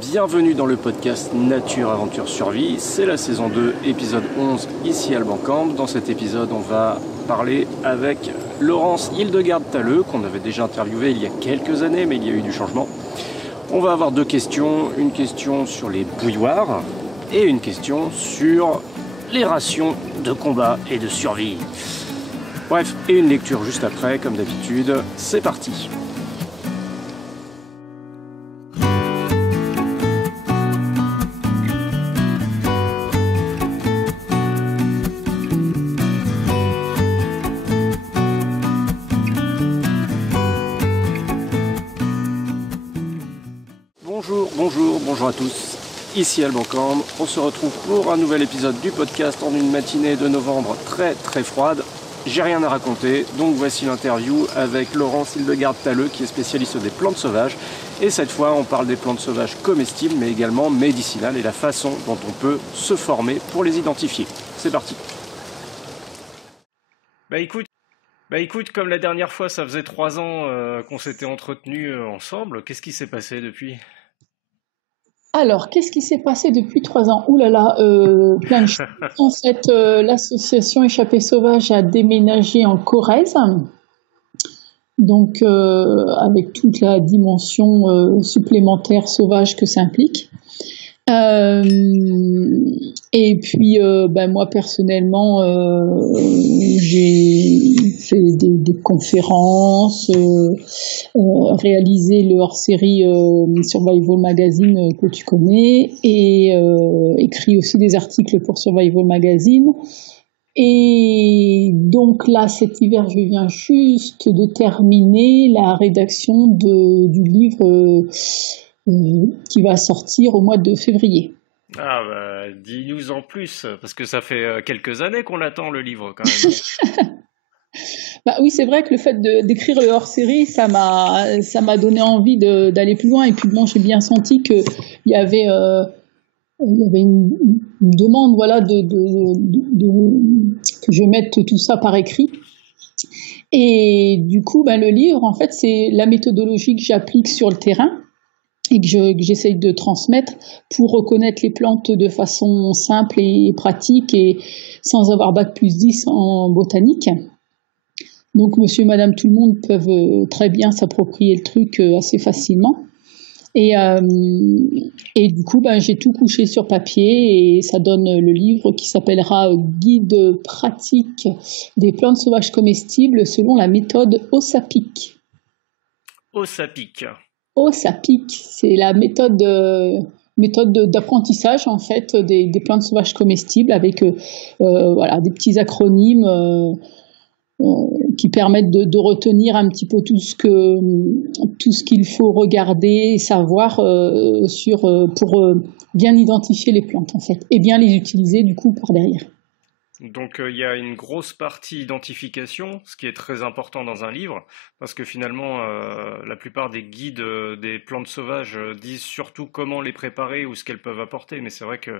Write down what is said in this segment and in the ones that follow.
Bienvenue dans le podcast Nature, Aventure, Survie. C'est la saison 2, épisode 11, ici à Alban Camp. Dans cet épisode, on va parler avec Laurence Hildegarde-Talleux, qu'on avait déjà interviewé il y a quelques années, mais il y a eu du changement. On va avoir deux questions, une question sur les bouilloires et une question sur les rations de combat et de survie. Bref, et une lecture juste après, comme d'habitude. C'est parti. Bonjour à tous, ici Alban Camp. On se retrouve pour un nouvel épisode du podcast en une matinée de novembre très froide. J'ai rien à raconter, donc voici l'interview avec Laurence Hildegarde-Talleux qui est spécialiste des plantes sauvages. Et cette fois, on parle des plantes sauvages comestibles mais également médicinales et la façon dont on peut se former pour les identifier. C'est parti. Bah écoute, comme la dernière fois, ça faisait 3 ans qu'on s'était entretenus ensemble, qu'est-ce qui s'est passé depuis ? Alors, qu'est-ce qui s'est passé depuis 3 ans ? Ouh là là, plein de choses. En fait, l'association Échappée Sauvage a déménagé en Corrèze, donc avec toute la dimension supplémentaire sauvage que ça implique. Et puis, moi personnellement, j'ai fait des conférences, réalisé le hors-série Survival Magazine que tu connais, et écrit aussi des articles pour Survival Magazine. Et donc là, cet hiver, je viens juste de terminer la rédaction du livre qui va sortir au mois de février. Ah bah, dis-nous en plus, parce que ça fait quelques années qu'on attend le livre quand même. Bah oui, c'est vrai que le fait d'écrire le hors-série, ça m'a donné envie d'aller plus loin. Et puis bon, j'ai bien senti que il y avait une demande, voilà, que je mette tout ça par écrit. Et du coup, le livre, en fait, c'est la méthodologie que j'applique sur le terrain et que j'essaye de transmettre pour reconnaître les plantes de façon simple et pratique et sans avoir bac+10 en botanique. Donc monsieur et madame tout le monde peuvent très bien s'approprier le truc assez facilement. Et du coup, j'ai tout couché sur papier et ça donne le livre qui s'appellera Guide pratique des plantes sauvages comestibles selon la méthode OSAPIC. OSAPIC, c'est la méthode d'apprentissage en fait des plantes sauvages comestibles avec des petits acronymes qui permettent de retenir un petit peu tout ce qu'il faut regarder et savoir pour bien identifier les plantes en fait et bien les utiliser du coup par derrière. Donc il y a une grosse partie identification, ce qui est très important dans un livre, parce que finalement la plupart des guides des plantes sauvages disent surtout comment les préparer ou ce qu'elles peuvent apporter, mais c'est vrai que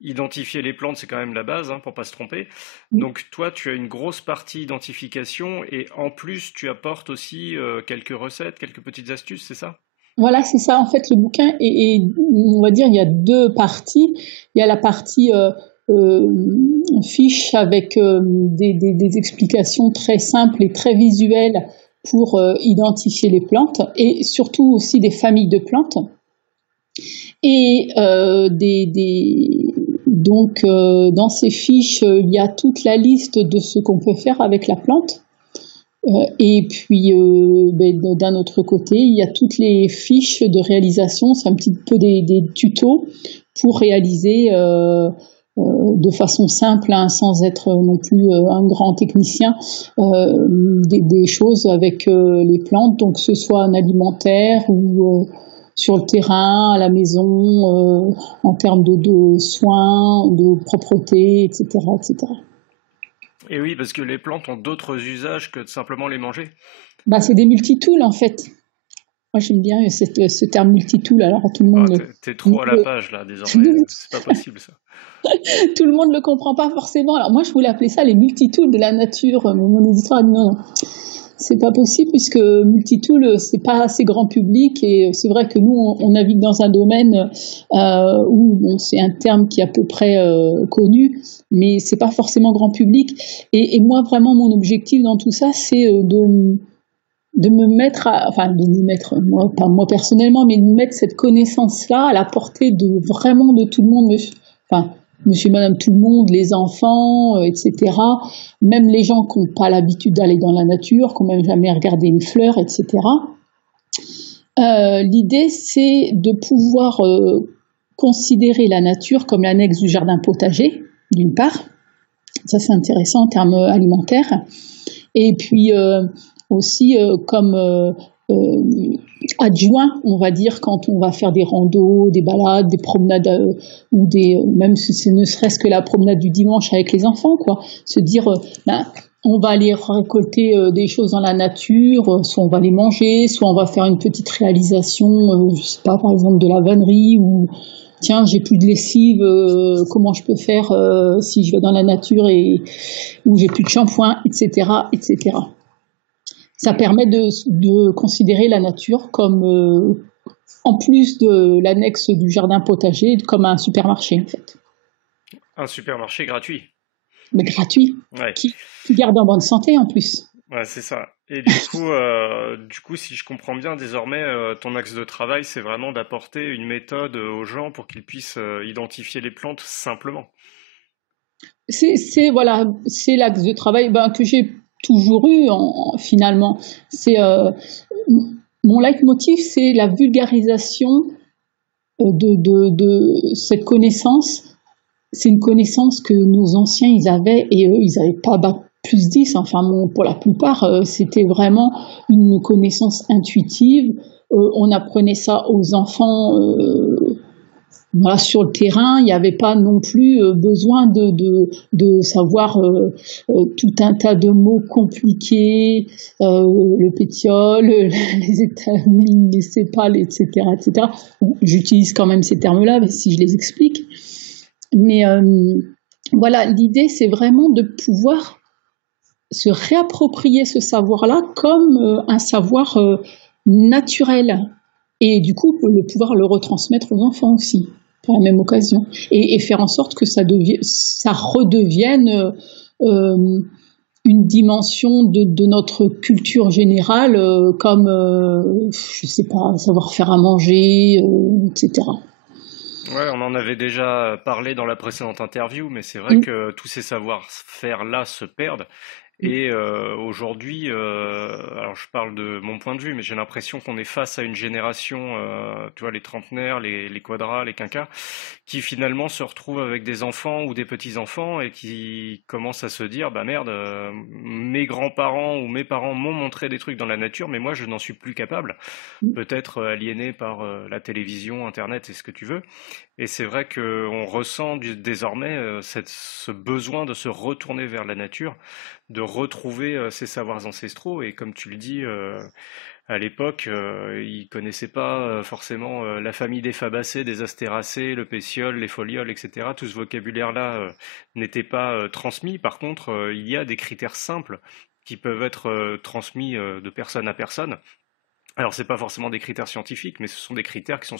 identifier les plantes c'est quand même la base pour pas se tromper. Donc toi tu as une grosse partie identification et en plus tu apportes aussi quelques recettes, quelques petites astuces, c'est ça ? Voilà, c'est ça. En fait, le bouquin on va dire, il y a 2 parties. Il y a la partie fiche avec des explications très simples et très visuelles pour identifier les plantes et surtout aussi des familles de plantes. Et donc dans ces fiches, il y a toute la liste de ce qu'on peut faire avec la plante. Et puis d'un autre côté, il y a toutes les fiches de réalisation, c'est un petit peu des tutos pour réaliser de façon simple, sans être non plus un grand technicien, des choses avec les plantes, donc que ce soit en alimentaire ou sur le terrain, à la maison, en termes de soins, de propreté, etc., etc. Et oui, parce que les plantes ont d'autres usages que de simplement les manger. C'est des multitools en fait. Moi j'aime bien ce terme multitool, alors tout le monde... T'es trop à la page là désormais, c'est pas possible ça. Tout le monde ne le comprend pas forcément. Alors moi je voulais appeler ça les multitools de la nature, mais mon éditeur a dit non. C'est pas possible puisque Multitool, c'est pas assez grand public et c'est vrai que nous, on navigue dans un domaine où bon, c'est un terme qui est à peu près connu, mais c'est pas forcément grand public. Et moi, vraiment, mon objectif dans tout ça, c'est de me mettre, moi, pas moi personnellement, mais de mettre cette connaissance-là à la portée de vraiment de tout le monde, enfin, monsieur, madame, tout le monde, les enfants, etc. Même les gens qui n'ont pas l'habitude d'aller dans la nature, qui n'ont même jamais regardé une fleur, etc. L'idée, c'est de pouvoir considérer la nature comme l'annexe du jardin potager, d'une part. Ça, c'est intéressant en termes alimentaires. Et puis, aussi comme adjoint, on va dire, quand on va faire des randos, des balades, des promenades, ou même si ce ne serait-ce que la promenade du dimanche avec les enfants, quoi. Se dire, on va aller récolter des choses dans la nature, soit on va les manger, soit on va faire une petite réalisation, je sais pas, par exemple de la vannerie, ou tiens, j'ai plus de lessive, comment je peux faire si je vais dans la nature ou j'ai plus de shampoing, etc., etc. Ça permet de considérer la nature comme, en plus de l'annexe du jardin potager, comme un supermarché, en fait. Un supermarché gratuit. Mais gratuit, ouais. qui garde en bonne santé, en plus. Ouais, c'est ça. Et du coup, si je comprends bien, désormais, ton axe de travail, c'est vraiment d'apporter une méthode aux gens pour qu'ils puissent identifier les plantes simplement. C'est l'axe de travail que j'ai toujours eu finalement. C'est mon leitmotiv, c'est la vulgarisation de cette connaissance. C'est une connaissance que nos anciens ils avaient et eux ils n'avaient pas plus 10. Enfin pour la plupart c'était vraiment une connaissance intuitive. On apprenait ça aux enfants. Voilà, sur le terrain, il n'y avait pas non plus besoin de savoir tout un tas de mots compliqués, le pétiole, les étamines, les sépales, etc., etc. Bon, j'utilise quand même ces termes-là, mais si je les explique. Mais voilà, l'idée, c'est vraiment de pouvoir se réapproprier ce savoir-là comme un savoir naturel. Et du coup, pouvoir le retransmettre aux enfants aussi, par la même occasion. Et faire en sorte que ça redevienne une dimension de notre culture générale, comme, je sais pas, savoir faire à manger, etc. Ouais, on en avait déjà parlé dans la précédente interview, mais c'est vrai que tous ces savoir-faire-là se perdent. Et aujourd'hui, alors je parle de mon point de vue, mais j'ai l'impression qu'on est face à une génération, tu vois, les trentenaires, les quadras, les quinquas, qui finalement se retrouvent avec des enfants ou des petits-enfants et qui commencent à se dire, bah merde, mes grands-parents ou mes parents m'ont montré des trucs dans la nature, mais moi je n'en suis plus capable, peut-être aliéné par la télévision, Internet et ce que tu veux. Et c'est vrai qu'on ressent désormais ce besoin de se retourner vers la nature, de retrouver ses savoirs ancestraux. Et comme tu le dis, à l'époque, ils connaissaient pas forcément la famille des fabacées, des astéracées, le pétiole, les folioles, etc. Tout ce vocabulaire-là n'était pas transmis. Par contre, il y a des critères simples qui peuvent être transmis de personne à personne. Alors, c'est pas forcément des critères scientifiques, mais ce sont des critères qui sont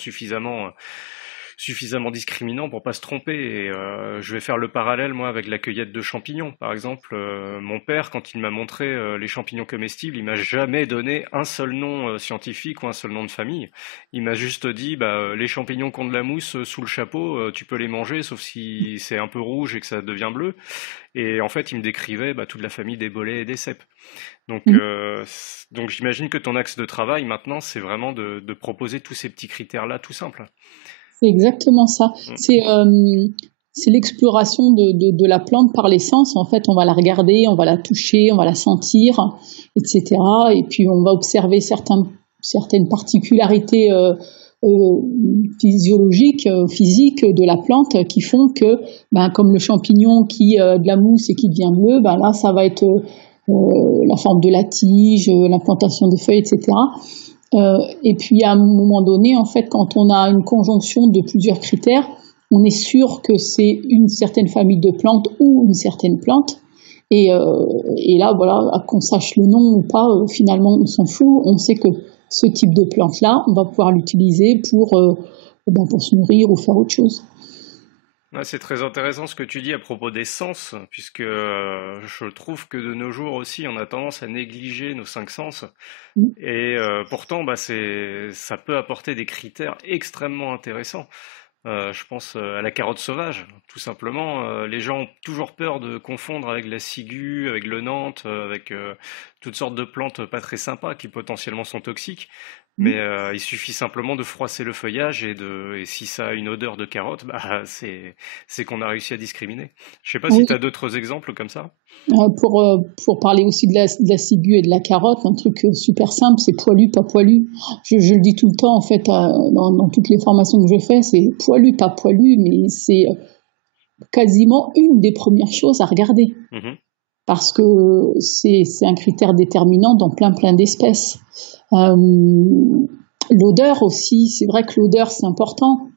suffisamment discriminants pour pas se tromper. Et je vais faire le parallèle, moi, avec la cueillette de champignons. Par exemple, mon père, quand il m'a montré les champignons comestibles, il m'a jamais donné un seul nom scientifique ou un seul nom de famille. Il m'a juste dit, les champignons qui ont de la mousse sous le chapeau, tu peux les manger, sauf si c'est un peu rouge et que ça devient bleu. Et en fait, il me décrivait toute la famille des bolets et des cèpes. Donc j'imagine que ton axe de travail, maintenant, c'est vraiment de proposer tous ces petits critères-là, tout simples. C'est exactement ça. C'est l'exploration de la plante par les sens. En fait, on va la regarder, on va la toucher, on va la sentir, etc. Et puis, on va observer certaines particularités physiologiques, physiques de la plante qui font que, comme le champignon qui a de la mousse et qui devient bleu, là, ça va être la forme de la tige, l'implantation des feuilles, etc. Et puis à un moment donné, en fait, quand on a une conjonction de plusieurs critères, on est sûr que c'est une certaine famille de plantes ou une certaine plante. Et là, voilà, qu'on sache le nom ou pas, finalement, on s'en fout. On sait que ce type de plante-là, on va pouvoir l'utiliser pour se nourrir ou faire autre chose. Ouais, c'est très intéressant ce que tu dis à propos des sens, puisque je trouve que de nos jours aussi, on a tendance à négliger nos cinq sens. Et pourtant, ça peut apporter des critères extrêmement intéressants. Je pense à la carotte sauvage, tout simplement. Les gens ont toujours peur de confondre avec la ciguë, avec le Nantes, avec toutes sortes de plantes pas très sympas qui potentiellement sont toxiques. Mais il suffit simplement de froisser le feuillage et si ça a une odeur de carotte, c'est qu'on a réussi à discriminer. Je sais pas si tu as d'autres exemples comme ça. Pour parler aussi de la ciguë et de la carotte, un truc super simple, c'est poilu, pas poilu. Je le dis tout le temps, en fait, dans toutes les formations que je fais, c'est poilu, pas poilu, mais c'est quasiment une des premières choses à regarder. Parce que c'est un critère déterminant dans plein d'espèces. L'odeur aussi, c'est vrai que l'odeur, c'est important.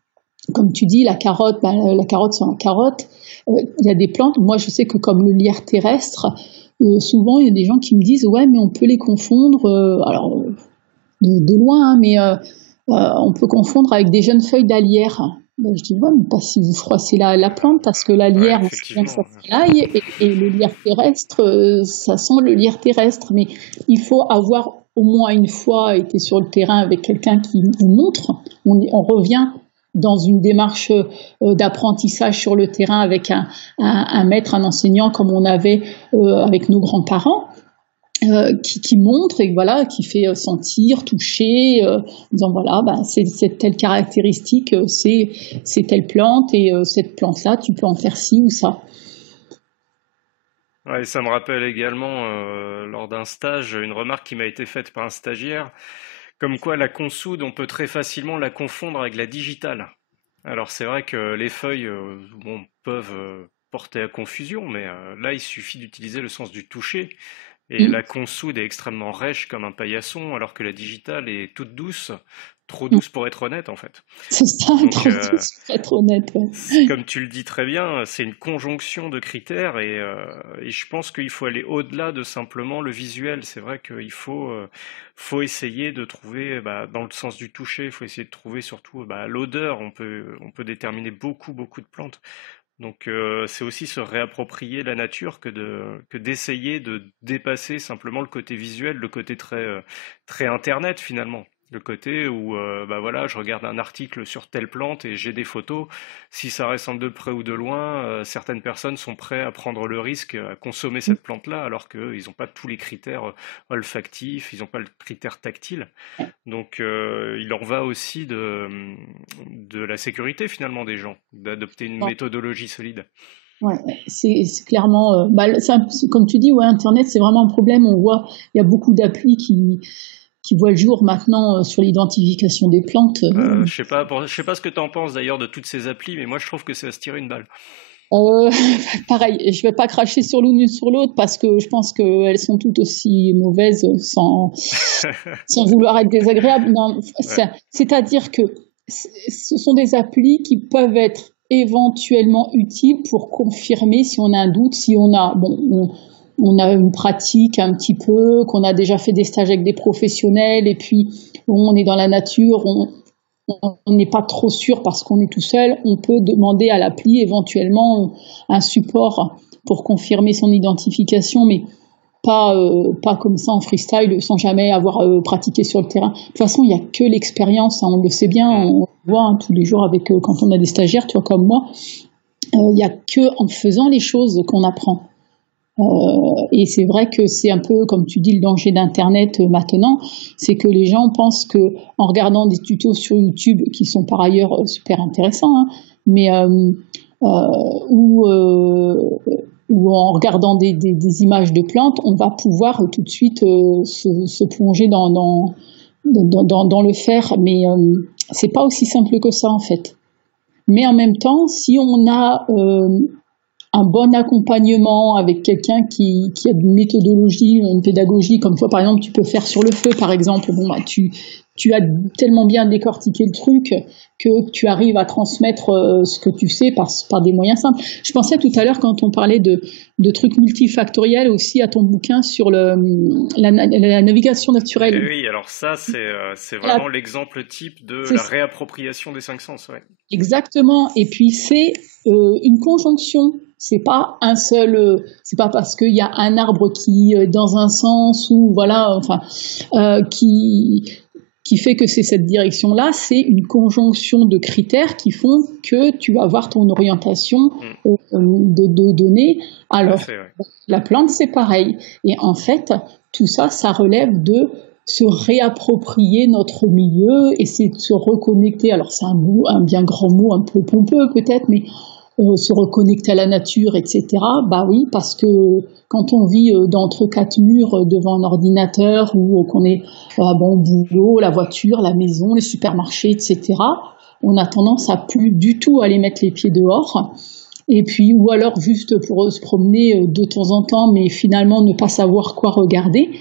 Comme tu dis, la carotte, c'est une carotte. Il y a des plantes, moi je sais que comme le lierre terrestre, souvent il y a des gens qui me disent « Ouais, mais on peut les confondre, alors de loin, hein, mais on peut confondre avec des jeunes feuilles d'alière. » Je dis « Ouais, mais pas si vous froissez la plante, parce que la lierre, ça sent l'ail, et le lierre terrestre, ça sent le lierre terrestre. » Mais il faut avoir au moins une fois été sur le terrain avec quelqu'un qui vous montre. On revient dans une démarche d'apprentissage sur le terrain avec un maître, un enseignant comme on avait avec nos grands-parents, qui montre et voilà, qui fait sentir, toucher, disant voilà, c'est telle caractéristique, c'est telle plante et cette plante-là, tu peux en faire ci ou ça. Ouais, ça me rappelle également lors d'un stage une remarque qui m'a été faite par un stagiaire. Comme quoi la consoude, on peut très facilement la confondre avec la digitale. Alors c'est vrai que les feuilles peuvent porter à confusion, mais là il suffit d'utiliser le sens du toucher. Et la consoude est extrêmement rêche comme un paillasson, alors que la digitale est toute douce, trop douce pour être honnête en fait. C'est ça, donc, trop douce pour être honnête. Ouais. Comme tu le dis très bien, c'est une conjonction de critères et je pense qu'il faut aller au-delà de simplement le visuel. C'est vrai qu'il faut essayer de trouver, dans le sens du toucher, il faut essayer de trouver surtout l'odeur. On peut déterminer beaucoup de plantes. Donc c'est aussi se réapproprier la nature que d'essayer de dépasser simplement le côté visuel, le côté très internet finalement. Le côté où je regarde un article sur telle plante et j'ai des photos. Si ça ressemble de près ou de loin, certaines personnes sont prêtes à prendre le risque à consommer cette plante-là, alors qu'ils n'ont pas tous les critères olfactifs, ils n'ont pas le critère tactile. Donc il en va aussi de la sécurité finalement des gens, d'adopter une méthodologie solide. Ouais, c'est clairement, comme tu dis, ouais, Internet, c'est vraiment un problème. On voit, il y a beaucoup d'applis qui voient le jour maintenant sur l'identification des plantes. Je sais pas ce que tu en penses d'ailleurs de toutes ces applis, mais moi je trouve que c'est à se tirer une balle. Pareil, je vais pas cracher sur l'une ou sur l'autre parce que je pense qu'elles sont toutes aussi mauvaises sans vouloir être désagréables. Non, c'est-à-dire que ce sont des applis qui peuvent être éventuellement utiles pour confirmer si on a un doute, si on a on a une pratique un petit peu, qu'on a déjà fait des stages avec des professionnels et puis on est dans la nature, on n'est pas trop sûr parce qu'on est tout seul, on peut demander à l'appli éventuellement un support pour confirmer son identification, mais pas comme ça en freestyle sans jamais avoir pratiqué sur le terrain. De toute façon, il n'y a que l'expérience, hein, on le sait bien, on le voit tous les jours avec quand on a des stagiaires, tu vois, comme moi, il n'y a que en faisant les choses qu'on apprend. Et c'est vrai que c'est un peu, comme tu dis, le danger d'Internet maintenant, c'est que les gens pensent que en regardant des tutos sur YouTube, qui sont par ailleurs super intéressants, hein, mais ou en regardant des images de plantes, on va pouvoir tout de suite se plonger dans le faire, mais c'est pas aussi simple que ça en fait. Mais en même temps, si on a un bon accompagnement avec quelqu'un qui a une méthodologie, une pédagogie, comme toi par exemple tu peux faire sur le feu par exemple, tu tu as tellement bien décortiqué le truc que tu arrives à transmettre ce que tu sais par des moyens simples. Je pensais tout à l'heure, quand on parlait de trucs multifactoriels, aussi à ton bouquin sur la navigation naturelle. Et oui, alors ça, c'est vraiment l'exemple type de la réappropriation des 5 sens. Ouais. Exactement. Et puis, c'est une conjonction. C'est pas un seul. C'est pas parce qu'il y a un arbre qui dans un sens ou voilà, enfin, qui fait que c'est cette direction-là. C'est une conjonction de critères qui font que tu vas avoir ton orientation de données. Alors, la plante, c'est pareil. Et en fait, tout ça, ça relève de se réapproprier notre milieu et c'est de se reconnecter. Alors c'est un bien grand mot, un peu pompeux peut-être, mais se reconnecter à la nature, etc. Bah oui, parce que quand on vit d'entre quatre murs devant un ordinateur ou qu'on est au boulot, la voiture, la maison, les supermarchés, etc., on a tendance à plus du tout aller mettre les pieds dehors. Et puis, ou alors juste pour se promener de temps en temps, mais finalement ne pas savoir quoi regarder.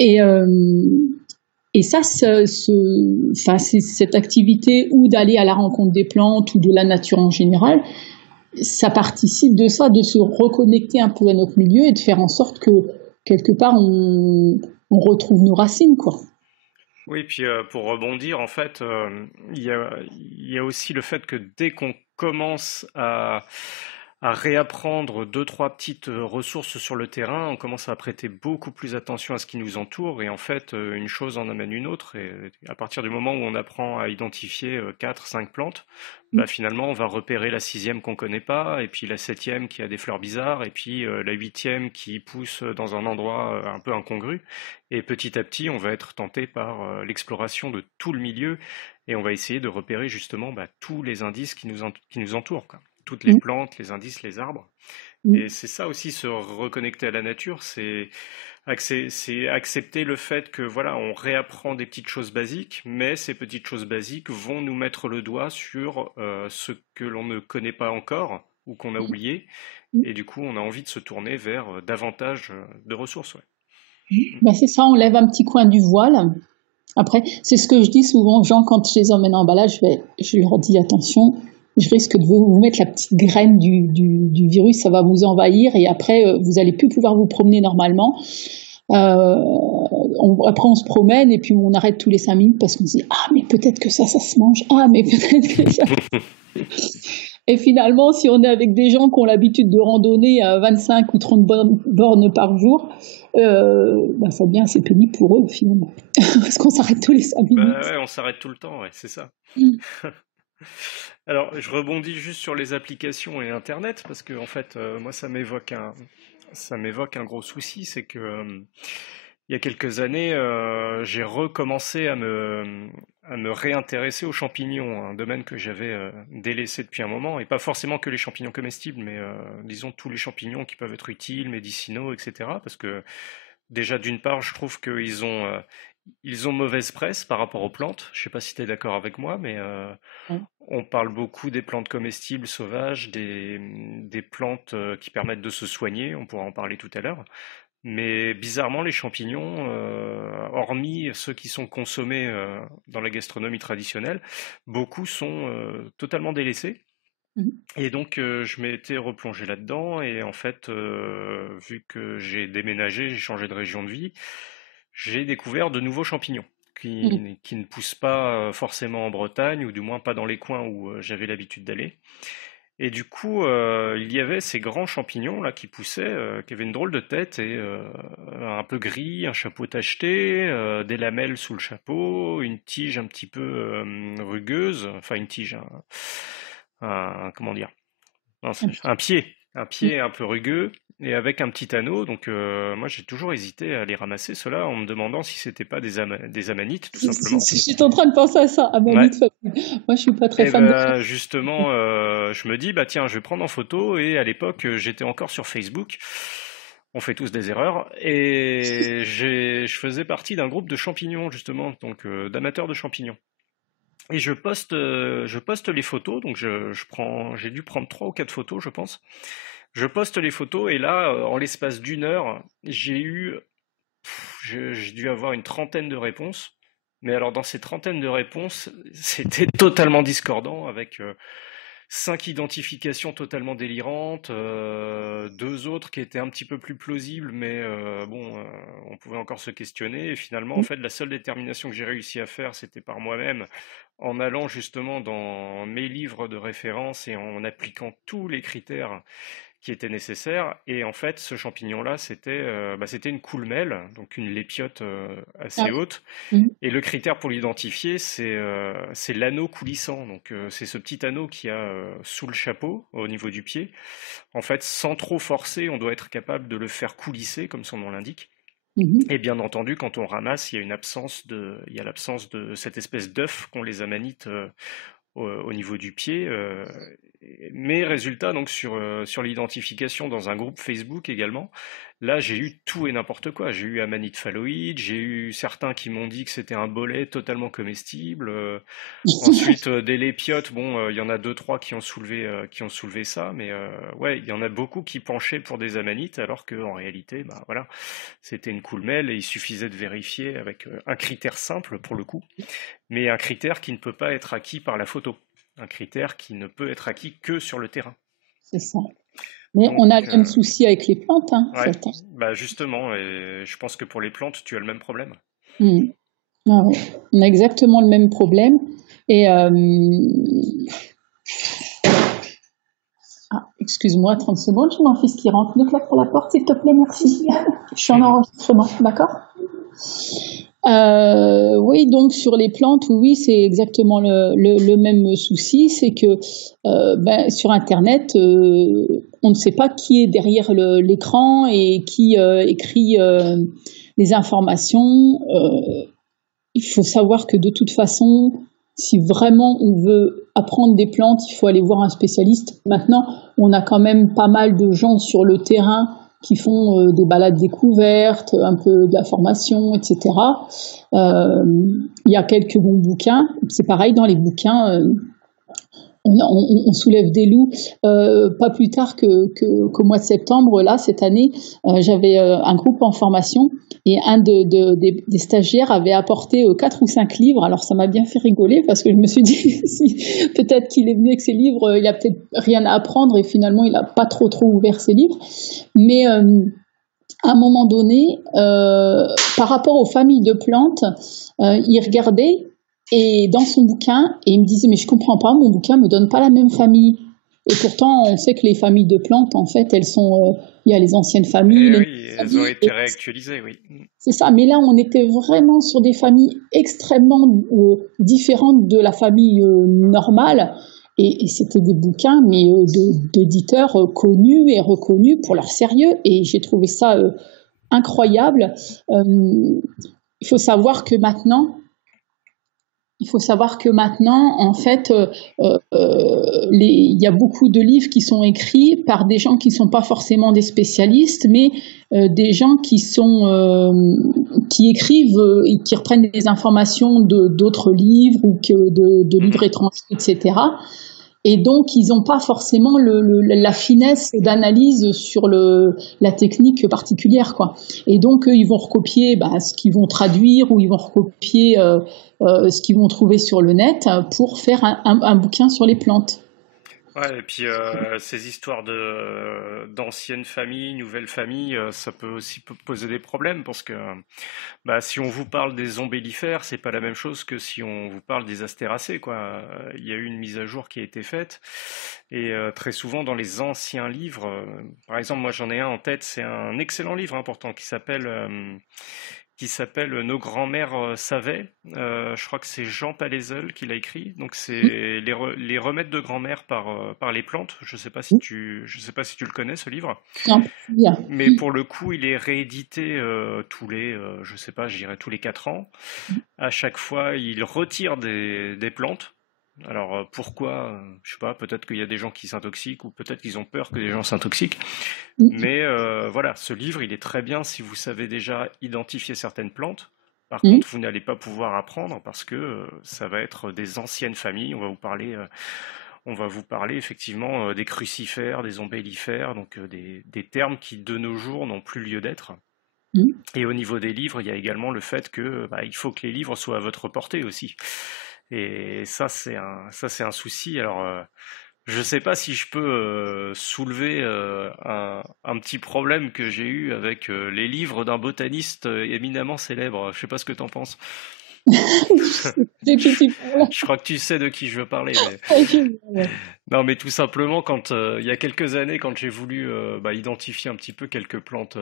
Et ça, c'est cette activité ou d'aller à la rencontre des plantes ou de la nature en général, ça participe de ça, de se reconnecter un peu à notre milieu et de faire en sorte que quelque part on retrouve nos racines, quoi. Oui, puis pour rebondir, en fait, il y a aussi le fait que dès qu'on commence à réapprendre deux, trois petites ressources sur le terrain, on commence à prêter beaucoup plus attention à ce qui nous entoure et en fait, une chose en amène une autre et à partir du moment où on apprend à identifier 4, 5 plantes, bah, finalement, on va repérer la 6e qu'on connaît pas et puis la 7e qui a des fleurs bizarres et puis la 8e qui pousse dans un endroit un peu incongru et petit à petit, on va être tenté par l'exploration de tout le milieu et on va essayer de repérer justement tous les indices qui nous entourent, quoi. Toutes les plantes, les indices, les arbres. Et c'est ça aussi, se reconnecter à la nature, c'est accepter le fait que voilà, on réapprend des petites choses basiques, mais ces petites choses basiques vont nous mettre le doigt sur ce que l'on ne connaît pas encore ou qu'on a oublié. Et du coup, on a envie de se tourner vers davantage de ressources. Ouais. Ben c'est ça, on lève un petit coin du voile. Après, c'est ce que je dis souvent aux gens quand je les emmène en balade, je leur dis attention, je risque de vous mettre la petite graine du virus, ça va vous envahir et après vous allez plus pouvoir vous promener normalement. Après on se promène et puis on arrête tous les 5 minutes parce qu'on se dit ah mais peut-être que ça se mange, ah mais peut-être que ça. Et finalement, si on est avec des gens qui ont l'habitude de randonner à 25 ou 30 bornes par jour, ça devient assez pénible pour eux finalement. Parce qu'on s'arrête tous les 5 minutes. Ouais, on s'arrête tout le temps, ouais, c'est ça. Alors, je rebondis juste sur les applications et Internet, parce que en fait, moi, ça m'évoque un gros souci, c'est que il y a quelques années, j'ai recommencé à me réintéresser aux champignons, un domaine que j'avais délaissé depuis un moment, et pas forcément que les champignons comestibles, mais disons tous les champignons qui peuvent être utiles, médicinaux, etc. Parce que déjà, d'une part, je trouve qu'ils ont mauvaise presse par rapport aux plantes. Je ne sais pas si tu es d'accord avec moi, mais on parle beaucoup des plantes comestibles sauvages, des plantes qui permettent de se soigner, on pourra en parler tout à l'heure. Mais bizarrement, les champignons, hormis ceux qui sont consommés dans la gastronomie traditionnelle, beaucoup sont totalement délaissés. Et donc, je m'étais replongé là-dedans, et en fait, vu que j'ai déménagé, j'ai changé de région de vie, j'ai découvert de nouveaux champignons qui ne poussent pas forcément en Bretagne, ou du moins pas dans les coins où j'avais l'habitude d'aller. Et du coup, il y avait ces grands champignons là qui poussaient, qui avaient une drôle de tête et un peu gris, un chapeau tacheté, des lamelles sous le chapeau, une tige un petit peu rugueuse, enfin une tige, comment dire, un pied un peu rugueux et avec un petit anneau. Donc moi j'ai toujours hésité à les ramasser ceux-là en me demandant si c'était pas des amanites tout simplement. Je suis en train de penser à ça, amanites. Ouais. Moi je suis pas très fan de ça. Justement, je me dis bah tiens, je vais prendre en photo, et à l'époque j'étais encore sur Facebook. On fait tous des erreurs, et je faisais partie d'un groupe de champignons justement, donc d'amateurs de champignons. Et je poste les photos, donc j'ai dû prendre 3 ou 4 photos, je pense. Je poste les photos, et là, en l'espace d'1 heure, j'ai dû avoir une 30aine de réponses, Mais alors, dans ces trentaines de réponses, c'était totalement discordant avec 5 identifications totalement délirantes, 2 autres qui étaient un petit peu plus plausibles, mais bon, on pouvait encore se questionner. Et finalement, en fait, la seule détermination que j'ai réussi à faire, c'était par moi-même, en allant justement dans mes livres de référence et en appliquant tous les critères qui était nécessaire. Et en fait, ce champignon-là, c'était une coulmelle, donc une lépiote Ah, assez haute. mhm. Et le critère pour l'identifier, c'est l'anneau coulissant. Donc, c'est ce petit anneau qu'il y a sous le chapeau, au niveau du pied. En fait, sans trop forcer, on doit être capable de le faire coulisser, comme son nom l'indique. Mhm. Et bien entendu, quand on ramasse, il y a l'absence de cette espèce d'œuf qu'ont les amanites au niveau du pied. Mais résultat, donc sur l'identification dans un groupe Facebook également, là j'ai eu tout et n'importe quoi. J'ai eu amanite phalloïde, j'ai eu certains qui m'ont dit que c'était un bolet totalement comestible. Ensuite, des lépiotes, bon, il y en a deux, trois qui ont soulevé ça, mais ouais, il y en a beaucoup qui penchaient pour des amanites, alors qu'en réalité, bah voilà, c'était une coulmelle et il suffisait de vérifier avec un critère simple pour le coup, mais un critère qui ne peut pas être acquis par la photo, un critère qui ne peut être acquis que sur le terrain. C'est ça. Mais Donc, on a le même souci avec les plantes, hein, ouais, Zoltan. bah justement, et je pense que pour les plantes, tu as le même problème. Mm. Ah ouais. On a exactement le même problème. Et excuse-moi, 30 secondes, j'ai mon fils qui rentre. Ne claque pas la porte, s'il te plaît, merci. Je suis en enregistrement, d'accord? Oui, donc sur les plantes, oui, c'est exactement le même souci, c'est que sur Internet, on ne sait pas qui est derrière l'écran et qui écrit les informations. Il faut savoir que de toute façon, si vraiment on veut apprendre des plantes, il faut aller voir un spécialiste. Maintenant, on a quand même pas mal de gens sur le terrain qui font des balades découvertes, un peu de la formation, etc. Il y a quelques bons bouquins. C'est pareil dans les bouquins. On soulève des loups. Pas plus tard qu'au mois de septembre, là, cette année, j'avais un groupe en formation et un des stagiaires avait apporté 4 ou 5 livres. Alors ça m'a bien fait rigoler parce que je me suis dit, si, peut-être qu'il est venu avec ses livres, il a peut-être rien à apprendre et finalement il n'a pas trop ouvert ses livres. Mais à un moment donné, par rapport aux familles de plantes, il regardait et dans son bouquin, et il me disait, mais je comprends pas, mon bouquin me donne pas la même famille. Et pourtant, on sait que les familles de plantes, en fait, elles sont, il y a les anciennes familles, les Oui, elles ont été réactualisées, oui. c'est ça. Mais là, on était vraiment sur des familles extrêmement différentes de la famille normale. Et c'était des bouquins, mais d'éditeurs connus et reconnus pour leur sérieux. Et j'ai trouvé ça incroyable. Il faut savoir que maintenant, en fait, il y a beaucoup de livres qui sont écrits par des gens qui ne sont pas forcément des spécialistes, mais des gens qui écrivent et qui reprennent des informations d'autres livres ou de livres étrangers, etc. Et donc, ils n'ont pas forcément la finesse d'analyse sur la technique particulière, quoi. Et donc, ils vont recopier ce qu'ils vont traduire ou ils vont recopier ce qu'ils vont trouver sur le net pour faire un bouquin sur les plantes. Ouais, et puis ces histoires d'anciennes familles, nouvelles familles, ça peut aussi poser des problèmes parce que si on vous parle des ombellifères, c'est pas la même chose que si on vous parle des astéracées, quoi. Il y a eu une mise à jour qui a été faite et très souvent dans les anciens livres, par exemple, moi j'en ai un en tête, c'est un excellent livre important qui s'appelle Nos grands-mères savaient. Je crois que c'est Jean Palaiseul qui l'a écrit. Donc c'est les remèdes de grand-mère par les plantes. Je sais pas si tu le connais ce livre. Non, bien. Mais pour le coup, il est réédité tous les, je sais pas, je dirais tous les 4 ans. À chaque fois, il retire des plantes. Alors pourquoi? Je sais pas, peut-être qu'il y a des gens qui s'intoxiquent ou peut-être qu'ils ont peur que des gens s'intoxiquent. Mais voilà, ce livre, il est très bien si vous savez déjà identifier certaines plantes. Par contre, vous n'allez pas pouvoir apprendre parce que ça va être des anciennes familles. On va vous parler effectivement des crucifères, des ombellifères, donc des termes qui de nos jours n'ont plus lieu d'être. Et au niveau des livres, il y a également le fait que il faut que les livres soient à votre portée aussi. Et ça, c'est un souci. Alors, je sais pas si je peux soulever un petit problème que j'ai eu avec les livres d'un botaniste éminemment célèbre. Je sais pas ce que t'en penses. De qui tu parles? Je crois que tu sais de qui je veux parler. Ouais. Non, mais tout simplement, quand il y a quelques années, quand j'ai voulu identifier un petit peu quelques plantes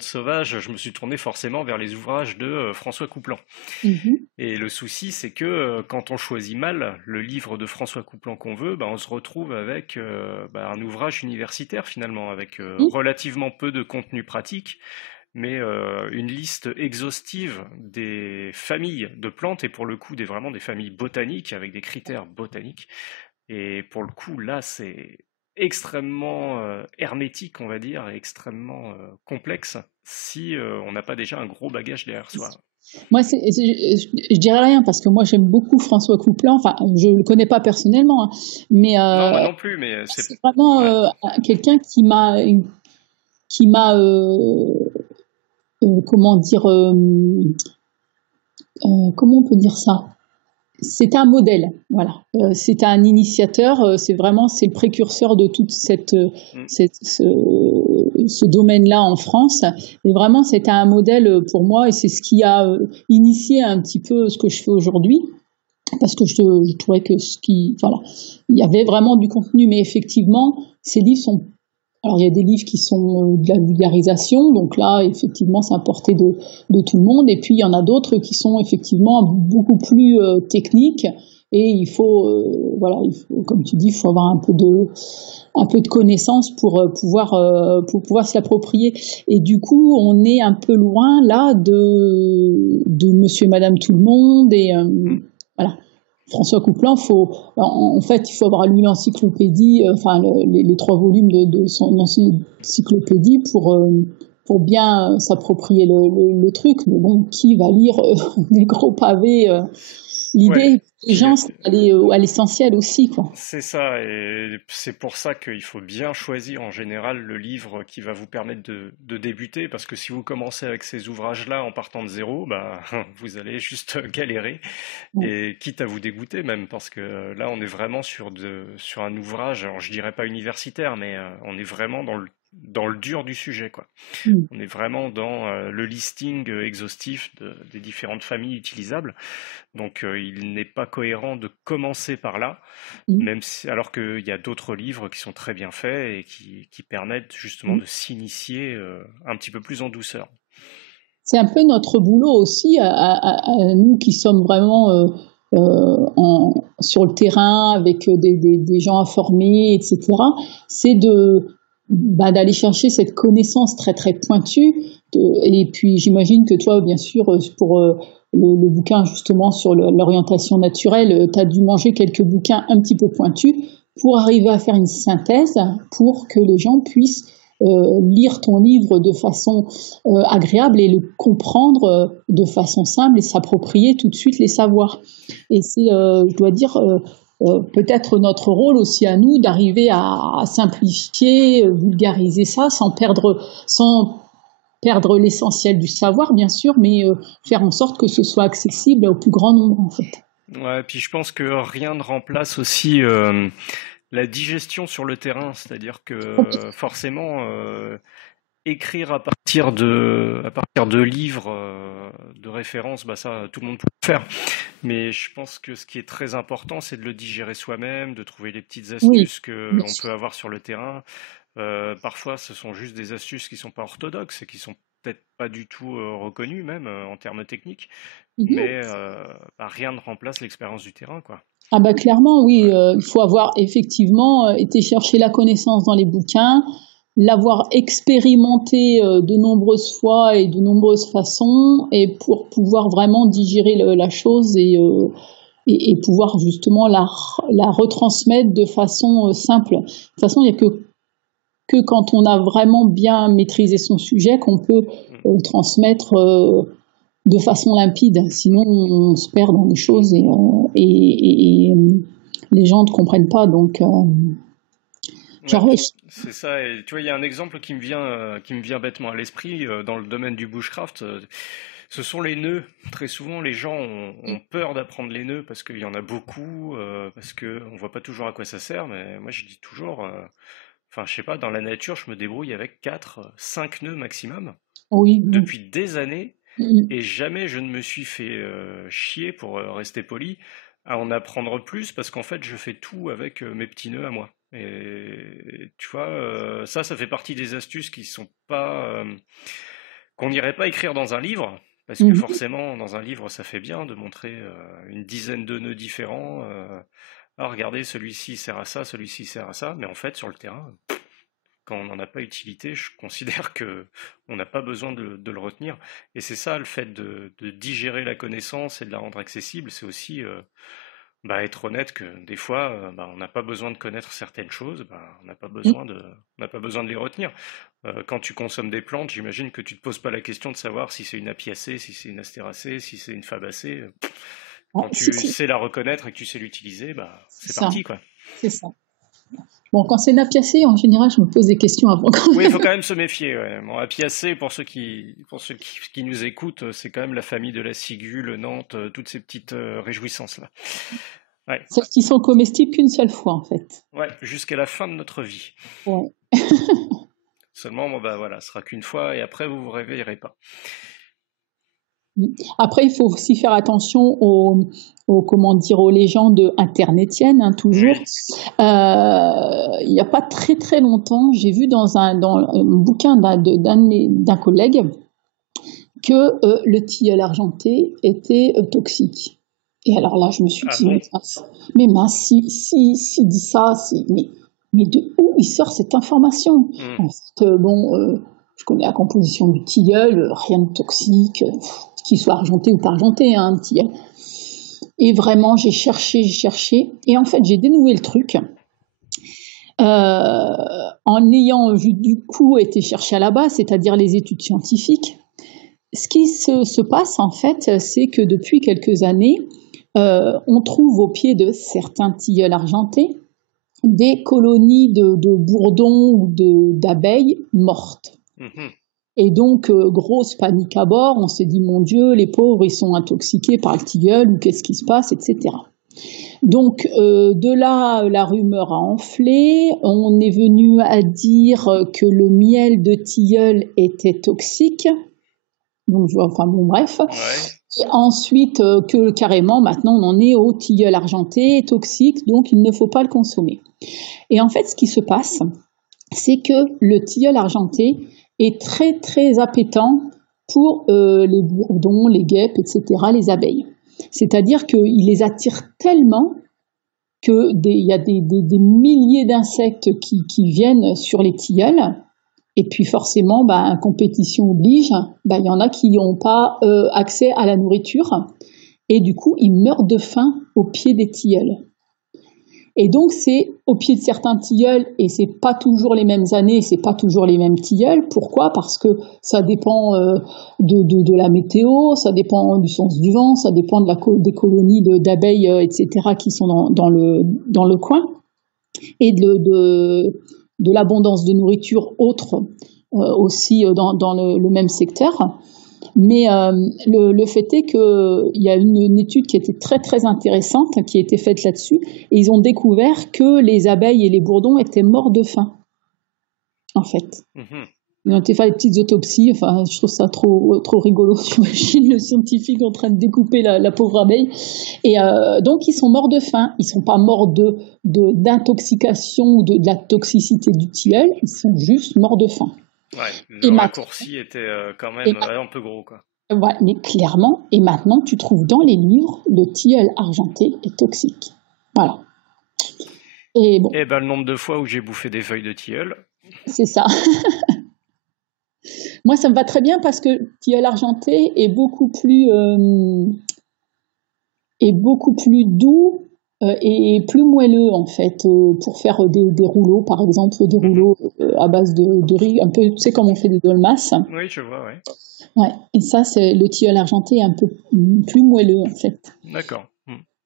sauvages, je me suis tourné forcément vers les ouvrages de François Couplan. Mhm. Et le souci, c'est que quand on choisit mal le livre de François Couplan qu'on veut, on se retrouve avec un ouvrage universitaire finalement, avec relativement peu de contenu pratique, mais une liste exhaustive des familles de plantes, et pour le coup vraiment des familles botaniques, avec des critères botaniques. Et pour le coup, là, c'est extrêmement hermétique, on va dire, et extrêmement complexe si on n'a pas déjà un gros bagage derrière soi. Moi, je dirais rien parce que moi j'aime beaucoup François Couplan. Enfin, je le connais pas personnellement, hein, mais Non, moi non plus, mais c'est vraiment quelqu'un qui m'a comment dire, comment on peut dire ça? C'est un modèle, voilà. C'est un initiateur. C'est le précurseur de toute ce domaine-là en France. Et vraiment, c'était un modèle pour moi, et c'est ce qui a initié un petit peu ce que je fais aujourd'hui. Parce que je trouvais que il y avait vraiment du contenu, mais effectivement, ces livres sont. Alors, il y a des livres qui sont de la vulgarisation, donc là, effectivement, c'est à portée de tout le monde. Et puis, il y en a d'autres qui sont effectivement beaucoup plus techniques. Et il faut, comme tu dis, il faut avoir un peu de connaissances pour pouvoir se l'approprier. Et du coup, on est un peu loin là de Monsieur et Madame tout le monde. Et voilà. François Couplan, en fait, il faut avoir lu l'encyclopédie, les 3 volumes de son encyclopédie pour bien s'approprier le truc. Mais bon, qui va lire des gros pavés? L'idée des gens, c'est d'aller à l'essentiel aussi, quoi. C'est ça, et c'est pour ça qu'il faut bien choisir en général le livre qui va vous permettre de débuter, parce que si vous commencez avec ces ouvrages-là en partant de zéro, vous allez juste galérer, et quitte à vous dégoûter même, parce que là on est vraiment sur un ouvrage, alors je dirais pas universitaire, mais on est vraiment dans le dur du sujet, quoi. On est vraiment dans le listing exhaustif des différentes familles utilisables. Donc il n'est pas cohérent de commencer par là, même alors qu'il y a d'autres livres qui sont très bien faits et qui permettent justement de s'initier un petit peu plus en douceur. C'est un peu notre boulot aussi, à nous qui sommes vraiment sur le terrain avec des gens informés, etc. C'est d'aller chercher cette connaissance très très pointue. Et puis j'imagine que toi, bien sûr, pour le bouquin justement sur l'orientation naturelle, tu as dû manger quelques bouquins un petit peu pointus pour arriver à faire une synthèse pour que les gens puissent lire ton livre de façon agréable et le comprendre de façon simple et s'approprier tout de suite les savoirs. Et c'est, je dois dire, peut-être notre rôle aussi à nous d'arriver à simplifier, vulgariser ça sans perdre l'essentiel du savoir, bien sûr, mais faire en sorte que ce soit accessible au plus grand nombre, en fait. Ouais, puis je pense que rien ne remplace aussi la digestion sur le terrain, c'est-à-dire que forcément écrire à partir de livres de référence, ça tout le monde peut le faire. Mais je pense que ce qui est très important, c'est de le digérer soi-même, de trouver les petites astuces que l'on peut avoir sur le terrain. Parfois, ce sont juste des astuces qui sont pas orthodoxes et qui sont peut-être pas du tout reconnues même en termes techniques, mais rien ne remplace l'expérience du terrain, quoi. Ah clairement, oui, il faut avoir effectivement été chercher la connaissance dans les bouquins, l'avoir expérimenté de nombreuses fois et de nombreuses façons, et pour pouvoir vraiment digérer la chose et pouvoir justement la retransmettre de façon simple. De toute façon, il n'y a que quand on a vraiment bien maîtrisé son sujet qu'on peut transmettre de façon limpide. Sinon, on se perd dans les choses et les gens ne comprennent pas. Donc, Genre, Ouais, c'est ça. Et tu vois, il y a un exemple qui me vient bêtement à l'esprit dans le domaine du bushcraft. Ce sont les nœuds. Très souvent, les gens ont peur d'apprendre les nœuds parce qu'il y en a beaucoup, parce que on voit pas toujours à quoi ça sert. Mais moi, je dis toujours, enfin, je sais pas, dans la nature, je me débrouille avec 4, 5 nœuds maximum oui. depuis des années, Mm. et jamais je ne me suis fait chier, pour rester poli, à en apprendre plus, parce qu'en fait, je fais tout avec mes petits nœuds à moi. Et tu vois, ça fait partie des astuces qui sont pas, qu'on n'irait pas écrire dans un livre, parce que Mhm. forcément, dans un livre, ça fait bien de montrer une dizaine de nœuds différents. Ah, regardez, celui-ci sert à ça, celui-ci sert à ça, mais en fait, sur le terrain, quand on n'en a pas utilité, je considère que on n'a pas besoin de le retenir. Et c'est ça le fait de digérer la connaissance et de la rendre accessible, c'est aussi être honnête que des fois, on n'a pas besoin de connaître certaines choses, on n'a pas besoin de les retenir. Quand tu consommes des plantes, j'imagine que tu te poses pas la question de savoir si c'est une apiacée, si c'est une astéracée, si c'est une fabacée. Ouais, Quand tu sais la reconnaître et que tu sais l'utiliser, c'est c'est ça, parti, quoi. c'est ça. Bon, quand c'est napiacé, en général, je me pose des questions avant quand Oui, il faut même. quand même se méfier. Ouais. Bon, apiacée, pour ceux qui nous écoutent, c'est quand même la famille de la cigule, Nantes, toutes ces petites réjouissances-là. Ouais, Celles qui sont comestibles qu'une seule fois, en fait. ouais, jusqu'à la fin de notre vie. Ouais. Seulement, bon, voilà, ce sera qu'une fois et après vous vous réveillerez pas. Après, il faut aussi faire attention comment dire, aux légendes internetiennes, hein, toujours. Oui. Il n'y a pas très très longtemps, j'ai vu dans un bouquin d'un collègue que le tilleul argenté était toxique. Et alors là, je me suis Ah dit, bon? mais mince, si dit ça, mais de où il sort cette information? Hmm. En fait, je connais la composition du tilleul, rien de toxique, qu'il soit argenté ou pas argenté, hein, un tilleul. Et vraiment, j'ai cherché, et en fait, j'ai dénoué le truc. En ayant du coup été chercher à la base, c'est-à-dire les études scientifiques. Ce qui se passe en fait, c'est que depuis quelques années, on trouve au pied de certains tilleuls argentés des colonies de bourdons ou d'abeilles mortes. Mhm. Et donc, grosse panique à bord, on s'est dit, mon Dieu, les pauvres, ils sont intoxiqués par le tilleul, ou qu'est-ce qui se passe, etc. Donc, de là, la rumeur a enflé, on est venu à dire que le miel de tilleul était toxique, donc, enfin bon, bref. Ouais. Et ensuite, que carrément, maintenant, on en est au tilleul argenté, toxique, donc il ne faut pas le consommer. Et en fait, ce qui se passe, c'est que le tilleul argenté est très, très appétant pour les bourdons, les guêpes, etc., les abeilles. C'est-à-dire qu'il les attire tellement qu'il y a des milliers d'insectes qui viennent sur les tilleuls. Et puis forcément, compétition oblige, il y en a qui n'ont pas accès à la nourriture. Et du coup, ils meurent de faim au pied des tilleuls. Et donc, c'est au pied de certains tilleuls, et c'est pas toujours les mêmes années, c'est pas toujours les mêmes tilleuls. Pourquoi? Parce que ça dépend de la météo, ça dépend du sens du vent, ça dépend des colonies d'abeilles, etc., qui sont dans le coin, et de l'abondance de nourriture autre aussi dans le même secteur. Mais le fait est qu'il y a une étude qui était très très intéressante qui a été faite là-dessus, et ils ont découvert que les abeilles et les bourdons étaient morts de faim, en fait. Mhm. Ils ont été fait des petites autopsies, enfin je trouve ça trop rigolo, j'imagine le scientifique en train de découper la pauvre abeille. Et donc ils sont morts de faim, ils sont pas morts d'intoxication ou de la toxicité du tilleul, ils sont juste morts de faim. Ouais, Et le raccourci était quand même un peu gros, quoi. ouais, mais clairement, et maintenant tu trouves dans les livres, le tilleul argenté est toxique. Voilà. Et bon, Et le nombre de fois où j'ai bouffé des feuilles de tilleul. c'est ça. Moi, ça me va très bien parce que le tilleul argenté est beaucoup plus doux et plus moelleux en fait pour faire des rouleaux, par exemple des rouleaux à base de riz, un peu, tu sais, comme on fait des dolmas. Oui, je vois, ouais. Ouais, et ça, c'est le tilleul argenté est un peu plus moelleux en fait. D'accord.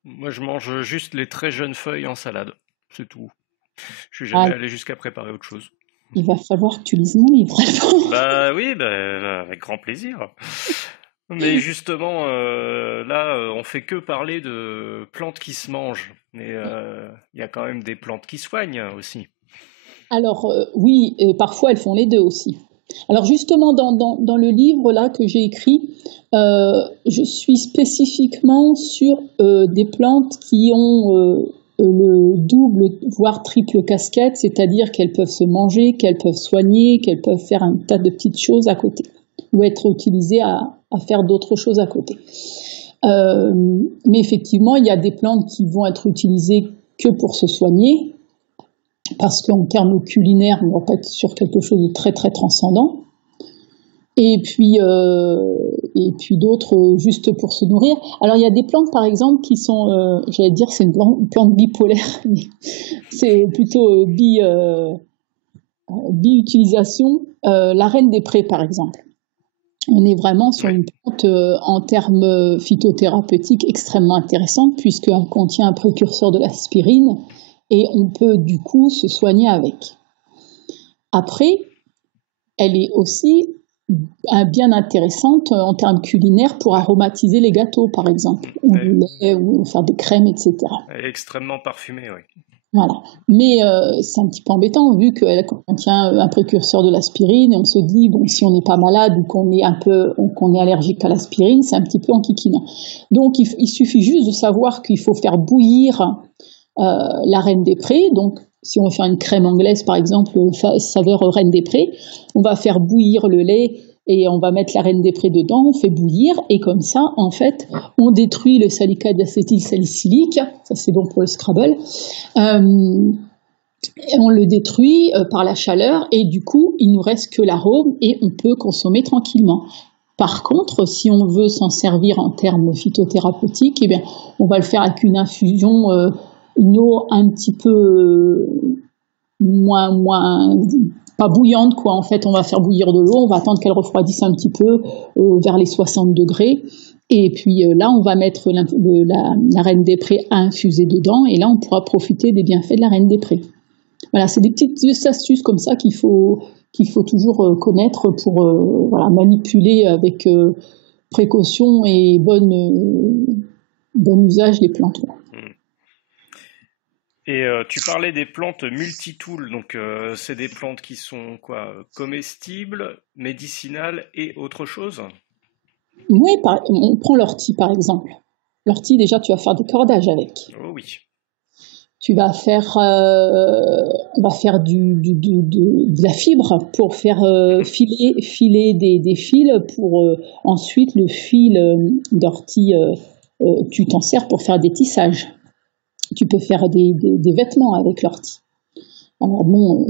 Moi, je mange juste les très jeunes feuilles en salade. C'est tout. Je suis jamais allé jusqu'à préparer autre chose. Il va falloir que tu lises mon livre. Bah oui, avec grand plaisir. Mais justement, là, on fait que parler de plantes qui se mangent. Mais il y a quand même des plantes qui soignent aussi. Alors oui, et parfois elles font les deux aussi. Alors justement, dans le livre là que j'ai écrit, je suis spécifiquement sur des plantes qui ont le double, voire triple casquette, c'est-à-dire qu'elles peuvent se manger, qu'elles peuvent soigner, qu'elles peuvent faire un tas de petites choses à côté, ou être utilisées à faire d'autres choses à côté. Mais effectivement, il y a des plantes qui vont être utilisées que pour se soigner, parce qu'en termes culinaires, on va pas être sur quelque chose de très très transcendant. Et puis d'autres juste pour se nourrir. Alors il y a des plantes par exemple qui sont, j'allais dire c'est une plante bipolaire, mais c'est plutôt bi-utilisation. La reine des prés par exemple. On est vraiment sur une plante en termes phytothérapeutiques extrêmement intéressante puisqu'elle contient un précurseur de l'aspirine et on peut du coup se soigner avec. Après, elle est aussi bien intéressante en termes culinaires pour aromatiser les gâteaux, par exemple, ou le lait, ou faire des crèmes, etc. Elle est extrêmement parfumée, oui. Voilà. Mais c'est un petit peu embêtant, vu qu'elle contient un précurseur de l'aspirine, et on se dit, bon, si on n'est pas malade ou qu'on est allergique à l'aspirine, c'est un petit peu enquiquinant. Donc, il suffit juste de savoir qu'il faut faire bouillir la reine des prés, donc si on veut faire une crème anglaise par exemple, saveur reine des prés, on va faire bouillir le lait et on va mettre la reine des prés dedans, on fait bouillir et comme ça en fait on détruit le salicate d'acétylsalicylique, ça c'est bon pour le Scrabble, et on le détruit par la chaleur et du coup il nous reste que l'arôme et on peut consommer tranquillement. Par contre, si on veut s'en servir en termes phytothérapeutiques, eh bien, on va le faire avec une infusion, une eau un petit peu moins pas bouillante quoi. En fait, on va faire bouillir de l'eau, on va attendre qu'elle refroidisse un petit peu vers les 60 degrés. Et puis là, on va mettre la reine des prés à infuser dedans, et là, on pourra profiter des bienfaits de la reine des prés. Voilà, c'est des petites astuces comme ça qu'il faut toujours connaître pour manipuler avec précaution et bon usage les plantes. Et tu parlais des plantes multitools, donc c'est des plantes qui sont comestibles, médicinales et autre chose? Oui, on prend l'ortie par exemple. L'ortie, déjà, tu vas faire des cordages avec. Oh oui. Tu vas faire, on va faire de la fibre pour faire filer des fils pour ensuite le fil d'ortie, tu t'en sers pour faire des tissages. Tu peux faire des vêtements avec l'ortie. Alors bon,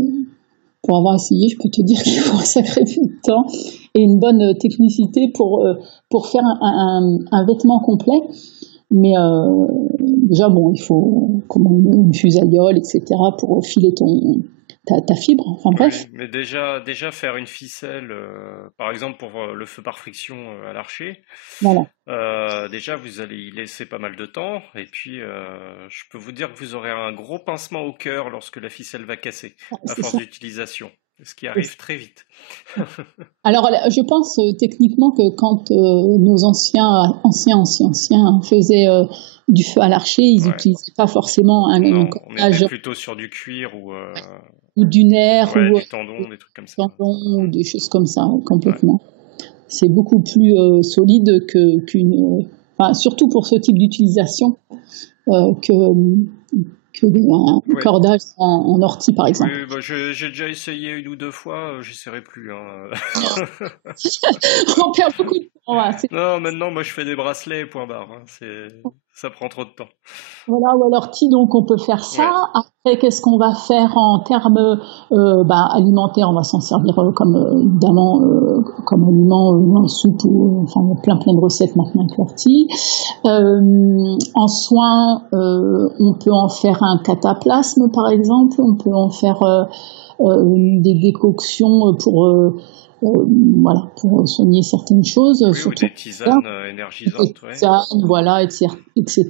pour avoir essayé, je peux te dire qu'il faut un sacré peu de temps et une bonne technicité pour faire un vêtement complet. Mais déjà, bon, il faut comme une fusaliole, etc., pour filer ta fibre. Enfin bref. Oui, mais déjà faire une ficelle, par exemple pour le feu par friction à l'archer. Voilà. Déjà, vous allez y laisser pas mal de temps. Et puis, je peux vous dire que vous aurez un gros pincement au cœur lorsque la ficelle va casser, à force d'utilisation. Ce qui arrive très vite. Alors, je pense techniquement que quand nos anciens faisaient du feu à l'archer, ils n'utilisaient pas forcément un cordage. On était plutôt sur du cuir ou du nerf, ou du tendon, des trucs comme ça. Ou des choses comme ça, complètement. Ouais. C'est beaucoup plus solide qu'une... Enfin, surtout pour ce type d'utilisation un cordage en ortie, par exemple. Oui, bah, j'ai déjà essayé une ou deux fois, j'essaierai plus. On perd beaucoup de temps. Non, maintenant, moi, je fais des bracelets, point barre. Ça prend trop de temps. Voilà, ou à l'ortie, donc on peut faire ça. Ouais. Après, qu'est-ce qu'on va faire en termes alimentaires? On va s'en servir évidemment comme aliment en soupe, enfin plein de recettes maintenant avec l'ortie. En soins, on peut en faire un cataplasme par exemple. On peut en faire des décoctions pour voilà, pour soigner certaines choses. Oui, ou des tisanes énergisantes. Des tisanes, voilà, etc.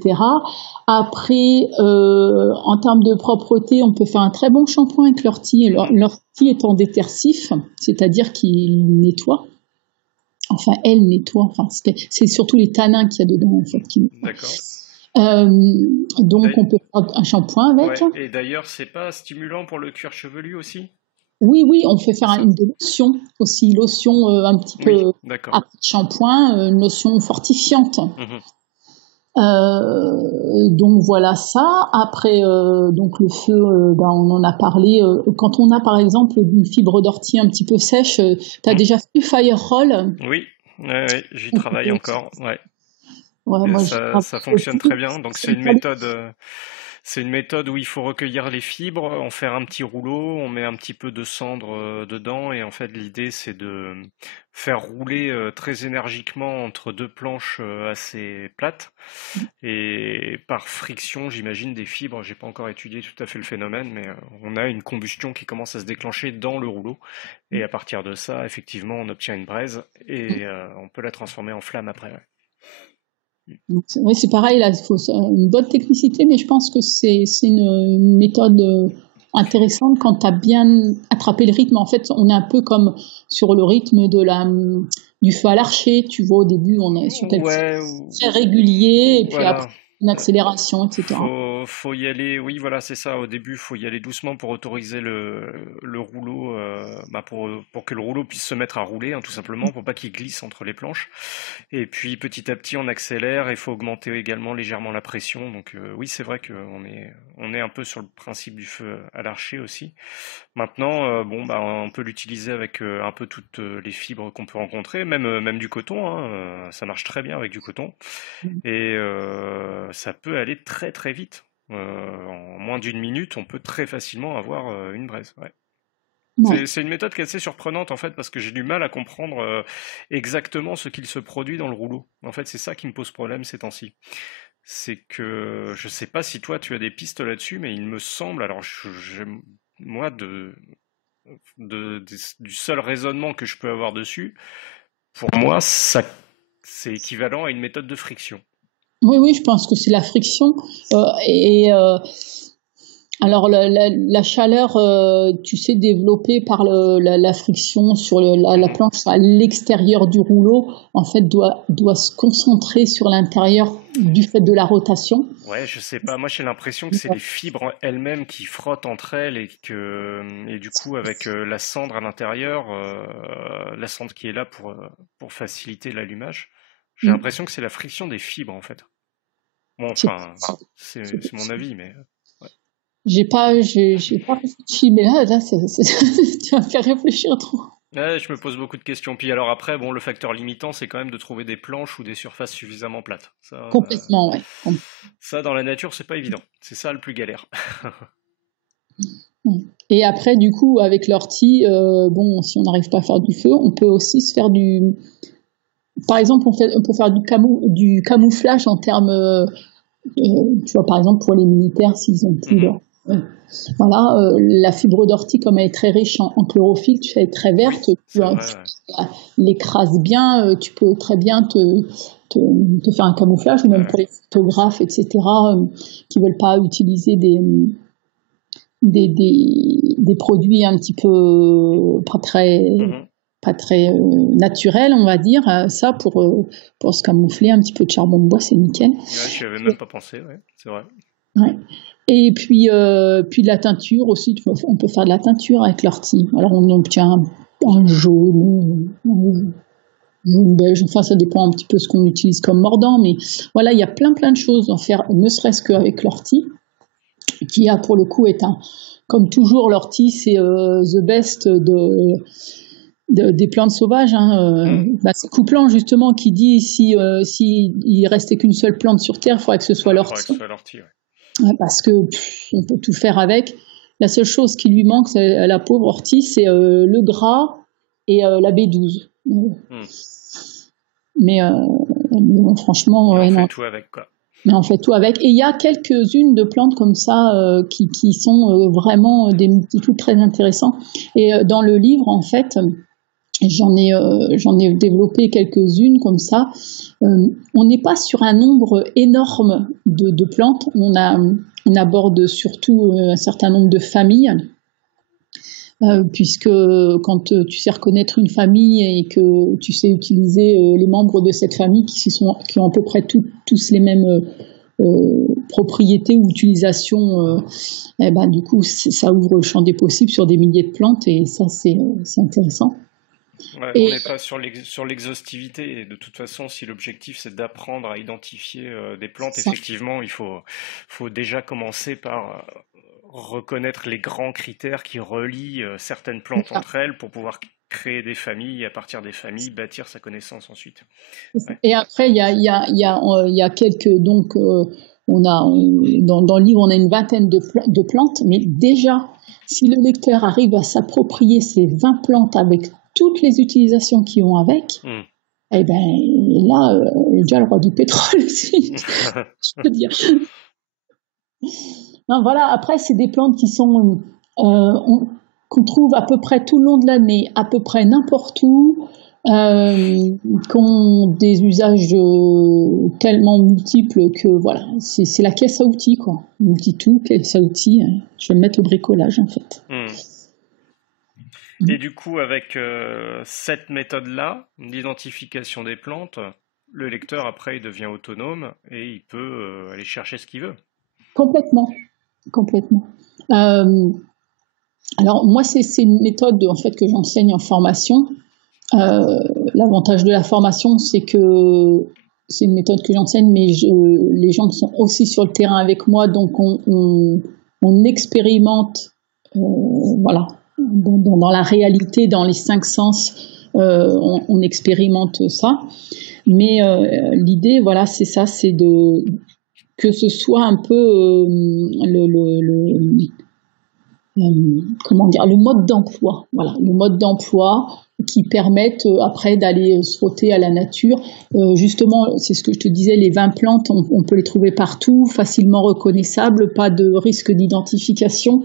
Après, en termes de propreté, on peut faire un très bon shampoing avec l'ortie. L'ortie étant détersif, c'est-à-dire qu'il nettoie. Enfin, elle nettoie. Enfin, c'est surtout les tanins qu'il y a dedans, en fait, qui nettoient. D'accord. Donc, on peut faire un shampoing avec. Ouais. Et d'ailleurs, c'est pas stimulant pour le cuir chevelu aussi? Oui, on fait faire une lotion aussi, lotion un petit peu après shampoing, une lotion fortifiante. Donc voilà ça. Après, donc le feu, on en a parlé. Quand on a par exemple une fibre d'ortie un petit peu sèche, tu as déjà fait Fire Roll? Oui, j'y travaille encore. Ouais. Moi, ça fonctionne très bien. Donc c'est une méthode. C'est une méthode où il faut recueillir les fibres, en faire un petit rouleau, on met un petit peu de cendre dedans et en fait l'idée c'est de faire rouler très énergiquement entre deux planches assez plates et par friction j'imagine des fibres, j'ai pas encore étudié tout à fait le phénomène mais on a une combustion qui commence à se déclencher dans le rouleau et à partir de ça effectivement on obtient une braise et on peut la transformer en flamme après. Ouais. Oui, c'est pareil, là, il faut une bonne technicité, mais je pense que c'est une méthode intéressante quand tu as bien attrapé le rythme. En fait, on est un peu comme sur le rythme du feu à l'archer, tu vois, au début, on est sur quelque chose très régulier, et puis après, une accélération, etc. Faut y aller, oui, voilà, c'est ça. Au début, faut y aller doucement pour autoriser le rouleau, pour que le rouleau puisse se mettre à rouler, hein, tout simplement, pour pas qu'il glisse entre les planches. Et puis, petit à petit, on accélère et il faut augmenter également légèrement la pression. Donc, oui, c'est vrai qu'on est un peu sur le principe du feu à l'archer aussi. Maintenant, on peut l'utiliser avec un peu toutes les fibres qu'on peut rencontrer, même du coton, hein, ça marche très bien avec du coton. Et ça peut aller très très vite. En moins d'une minute, on peut très facilement avoir une braise. Ouais. C'est une méthode qui est assez surprenante en fait parce que j'ai du mal à comprendre exactement ce qu'il se produit dans le rouleau. En fait, c'est ça qui me pose problème ces temps-ci. C'est que je sais pas si toi tu as des pistes là-dessus, mais il me semble, alors moi du seul raisonnement que je peux avoir dessus, pour moi c'est équivalent à une méthode de friction. Oui, je pense que c'est la friction. Alors la chaleur, tu sais, développée par la friction sur la planche à l'extérieur du rouleau, en fait, doit se concentrer sur l'intérieur du fait de la rotation. Ouais, je sais pas. Moi, j'ai l'impression que c'est les fibres elles-mêmes qui frottent entre elles et du coup, avec la cendre à l'intérieur, la cendre qui est là pour faciliter l'allumage, j'ai l'impression que c'est la friction des fibres en fait. Bon, enfin, c'est mon avis, mais. Ouais. J'ai pas réfléchi, mais là, tu vas me faire réfléchir trop. Ouais, je me pose beaucoup de questions. Puis alors après, le facteur limitant, c'est quand même de trouver des planches ou des surfaces suffisamment plates. Ça, complètement, ouais. Ça, dans la nature, c'est pas évident. C'est ça le plus galère. Et après, du coup, avec l'ortie, si on n'arrive pas à faire du feu, on peut aussi se faire par exemple, on peut faire du camouflage en termes, tu vois, par exemple, pour les militaires, s'ils ont plus leur... Voilà, la fibre d'ortie, comme elle est très riche en chlorophylle, tu sais, elle est très verte, tu l'écrases bien, tu peux très bien te faire un camouflage, ou même pour les photographes, etc., qui veulent pas utiliser des produits un petit peu pas très naturel, on va dire, ça pour se camoufler, un petit peu de charbon de bois, c'est nickel. Ouais, je n'y avais même pas pensé, ouais, c'est vrai. Ouais. Et puis de la teinture aussi, on peut faire de la teinture avec l'ortie. Alors on obtient un jaune, jaune beige, enfin ça dépend un petit peu ce qu'on utilise comme mordant, mais voilà, il y a plein de choses à faire, ne serait-ce qu'avec l'ortie, qui a pour le coup comme toujours l'ortie, c'est the best des plantes sauvages, hein. C'est Coupland justement qui dit si il restait qu'une seule plante sur terre, il faudrait que ce soit l'ortie. Ouais, parce que on peut tout faire avec. La seule chose qui lui manque à la pauvre ortie, c'est le gras et la B12. Mais franchement, on fait tout avec quoi. Mais on fait tout avec. Et il y a quelques-unes de plantes comme ça qui sont vraiment des multitudes très intéressants. Et dans le livre, en fait, J'en ai développé quelques-unes comme ça. On n'est pas sur un nombre énorme de plantes. On aborde surtout un certain nombre de familles, puisque quand tu sais reconnaître une famille et que tu sais utiliser les membres de cette famille qui ont à peu près tous les mêmes propriétés ou utilisations, du coup, ça ouvre le champ des possibles sur des milliers de plantes et ça, c'est intéressant. Ouais, on n'est pas sur l'exhaustivité et de toute façon, si l'objectif c'est d'apprendre à identifier des plantes, effectivement, il faut déjà commencer par reconnaître les grands critères qui relient certaines plantes entre elles pour pouvoir créer des familles et à partir des familles bâtir sa connaissance ensuite. Ouais. Et après, il y a quelques donc dans le livre on a une vingtaine de plantes, mais déjà si le lecteur arrive à s'approprier ces 20 plantes avec toutes les utilisations qu'ils ont avec, eh ben là, il est déjà le roi du pétrole, si je peux dire. Non, voilà. Après, c'est des plantes qui sont qu'on trouve à peu près tout le long de l'année, à peu près n'importe où, qui ont des usages tellement multiples que voilà, c'est la caisse à outils, quoi. Multi-tout, caisse à outils. Je vais me mettre au bricolage, en fait. Et du coup, avec cette méthode-là, d'identification des plantes, le lecteur, après, il devient autonome et il peut aller chercher ce qu'il veut. Complètement. Alors, moi, c'est une méthode en fait, que j'enseigne en formation. L'avantage de la formation, c'est que c'est une méthode que j'enseigne, mais les gens sont aussi sur le terrain avec moi, donc on expérimente, voilà. Dans la réalité, dans les 5 sens, on expérimente ça. Mais l'idée, voilà, c'est ça, c'est que ce soit un peu comment dire, le mode d'emploi. Voilà, le mode d'emploi qui permettent après d'aller se frotter à la nature. Justement, c'est ce que je te disais, les 20 plantes, on peut les trouver partout, facilement reconnaissables, pas de risque d'identification,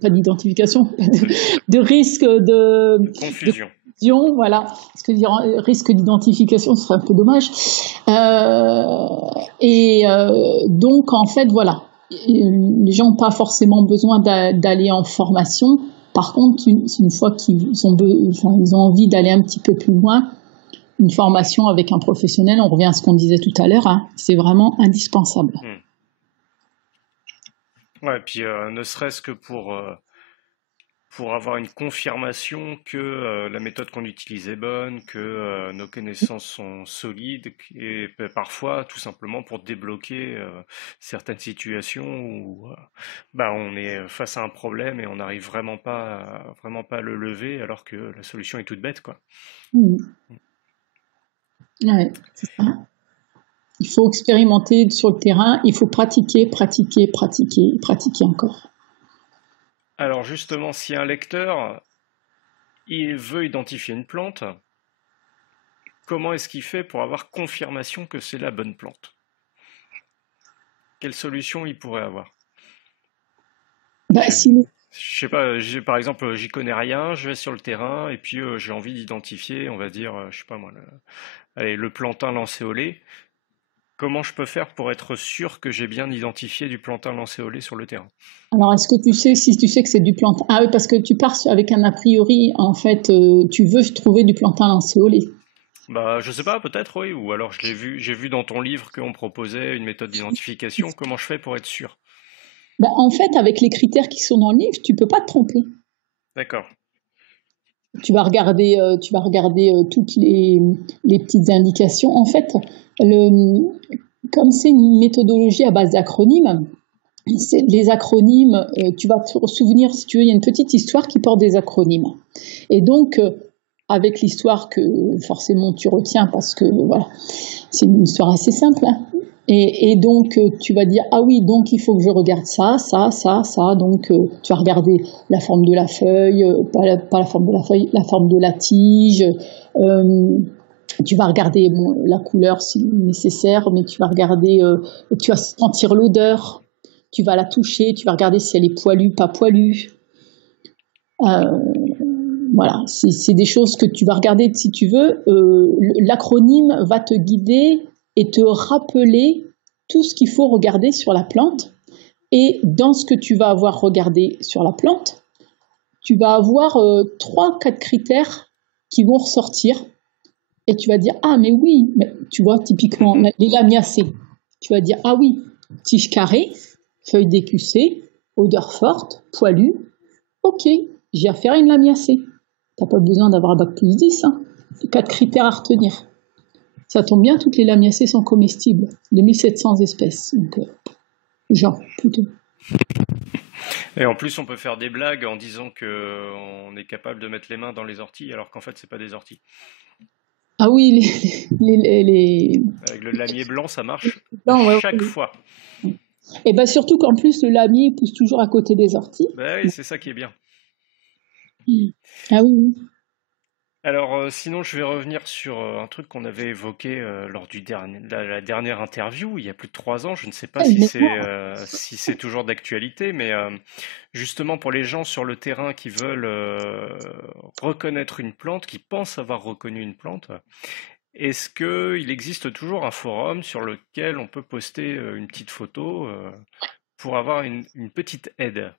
pas d'identification, de risque de confusion. Voilà, parce que dire risque d'identification, ce serait un peu dommage. Donc, en fait, voilà, les gens n'ont pas forcément besoin d'aller en formation. Par contre, une fois qu'ils ont envie d'aller un petit peu plus loin, une formation avec un professionnel, on revient à ce qu'on disait tout à l'heure, c'est vraiment indispensable. Ouais, puis ne serait-ce que pour avoir une confirmation que la méthode qu'on utilise est bonne, que nos connaissances sont solides, et parfois tout simplement pour débloquer certaines situations où on est face à un problème et on n'arrive vraiment pas à le lever alors que la solution est toute bête, quoi. Ouais, c'est ça. Il faut expérimenter sur le terrain, il faut pratiquer encore. Alors justement, si un lecteur il veut identifier une plante, comment est-ce qu'il fait pour avoir confirmation que c'est la bonne plante? Quelle solution il pourrait avoir? Je sais pas, par exemple, j'y connais rien, je vais sur le terrain et puis j'ai envie d'identifier, on va dire, je sais pas moi, le plantain lancéolé. Comment je peux faire pour être sûr que j'ai bien identifié du plantain lancéolé sur le terrain? Alors, est-ce que si tu sais que c'est du plantain... Ah oui, parce que tu pars avec un a priori, en fait, tu veux trouver du plantain lancéolé. Je sais pas, peut-être, oui. Ou alors j'ai vu dans ton livre qu'on proposait une méthode d'identification. Comment je fais pour être sûr? En fait, avec les critères qui sont dans le livre, tu peux pas te tromper. D'accord. Tu vas regarder toutes les petites indications. En fait, comme c'est une méthodologie à base d'acronymes, les acronymes, tu vas te souvenir, si tu veux, il y a une petite histoire qui porte des acronymes. Et donc, avec l'histoire que forcément tu retiens parce que voilà, c'est une histoire assez simple, hein. Et donc, tu vas dire, ah oui, donc il faut que je regarde ça. Donc, tu vas regarder la forme de la feuille, pas la forme de la feuille, la forme de la tige. Tu vas regarder la couleur si nécessaire, mais tu vas regarder, tu vas sentir l'odeur. Tu vas la toucher, tu vas regarder si elle est poilue, pas poilue. voilà, c'est des choses que tu vas regarder si tu veux. L'acronyme va te guider et te rappeler tout ce qu'il faut regarder sur la plante. Et dans ce que tu vas avoir regardé sur la plante, tu vas avoir 3-4 critères qui vont ressortir. Et tu vas dire, ah mais oui, mais, tu vois, typiquement, les lamiacées. Tu vas dire, ah oui, tige carrée, feuille décussée, odeur forte, poilue. Ok, j'ai affaire à une lamiacée. T'as pas besoin d'avoir un bac plus 10, hein. 4 critères à retenir. Ça tombe bien, toutes les lamiacées sont comestibles. 2700 espèces. Donc, genre, plutôt. Et en plus, on peut faire des blagues en disant qu'on est capable de mettre les mains dans les orties, alors qu'en fait, c'est pas des orties. Ah oui, Avec le lamier blanc, ça marche chaque fois. Et ben surtout qu'en plus, le lamier pousse toujours à côté des orties. Ben oui, c'est ça qui est bien. Ah oui. Alors, sinon, je vais revenir sur un truc qu'on avait évoqué lors de la dernière interview, il y a plus de 3 ans. Je ne sais pas si c'est toujours d'actualité, mais justement pour les gens sur le terrain qui veulent reconnaître une plante, qui pensent avoir reconnu une plante, est-ce qu'il existe toujours un forum sur lequel on peut poster une petite photo pour avoir une petite aide?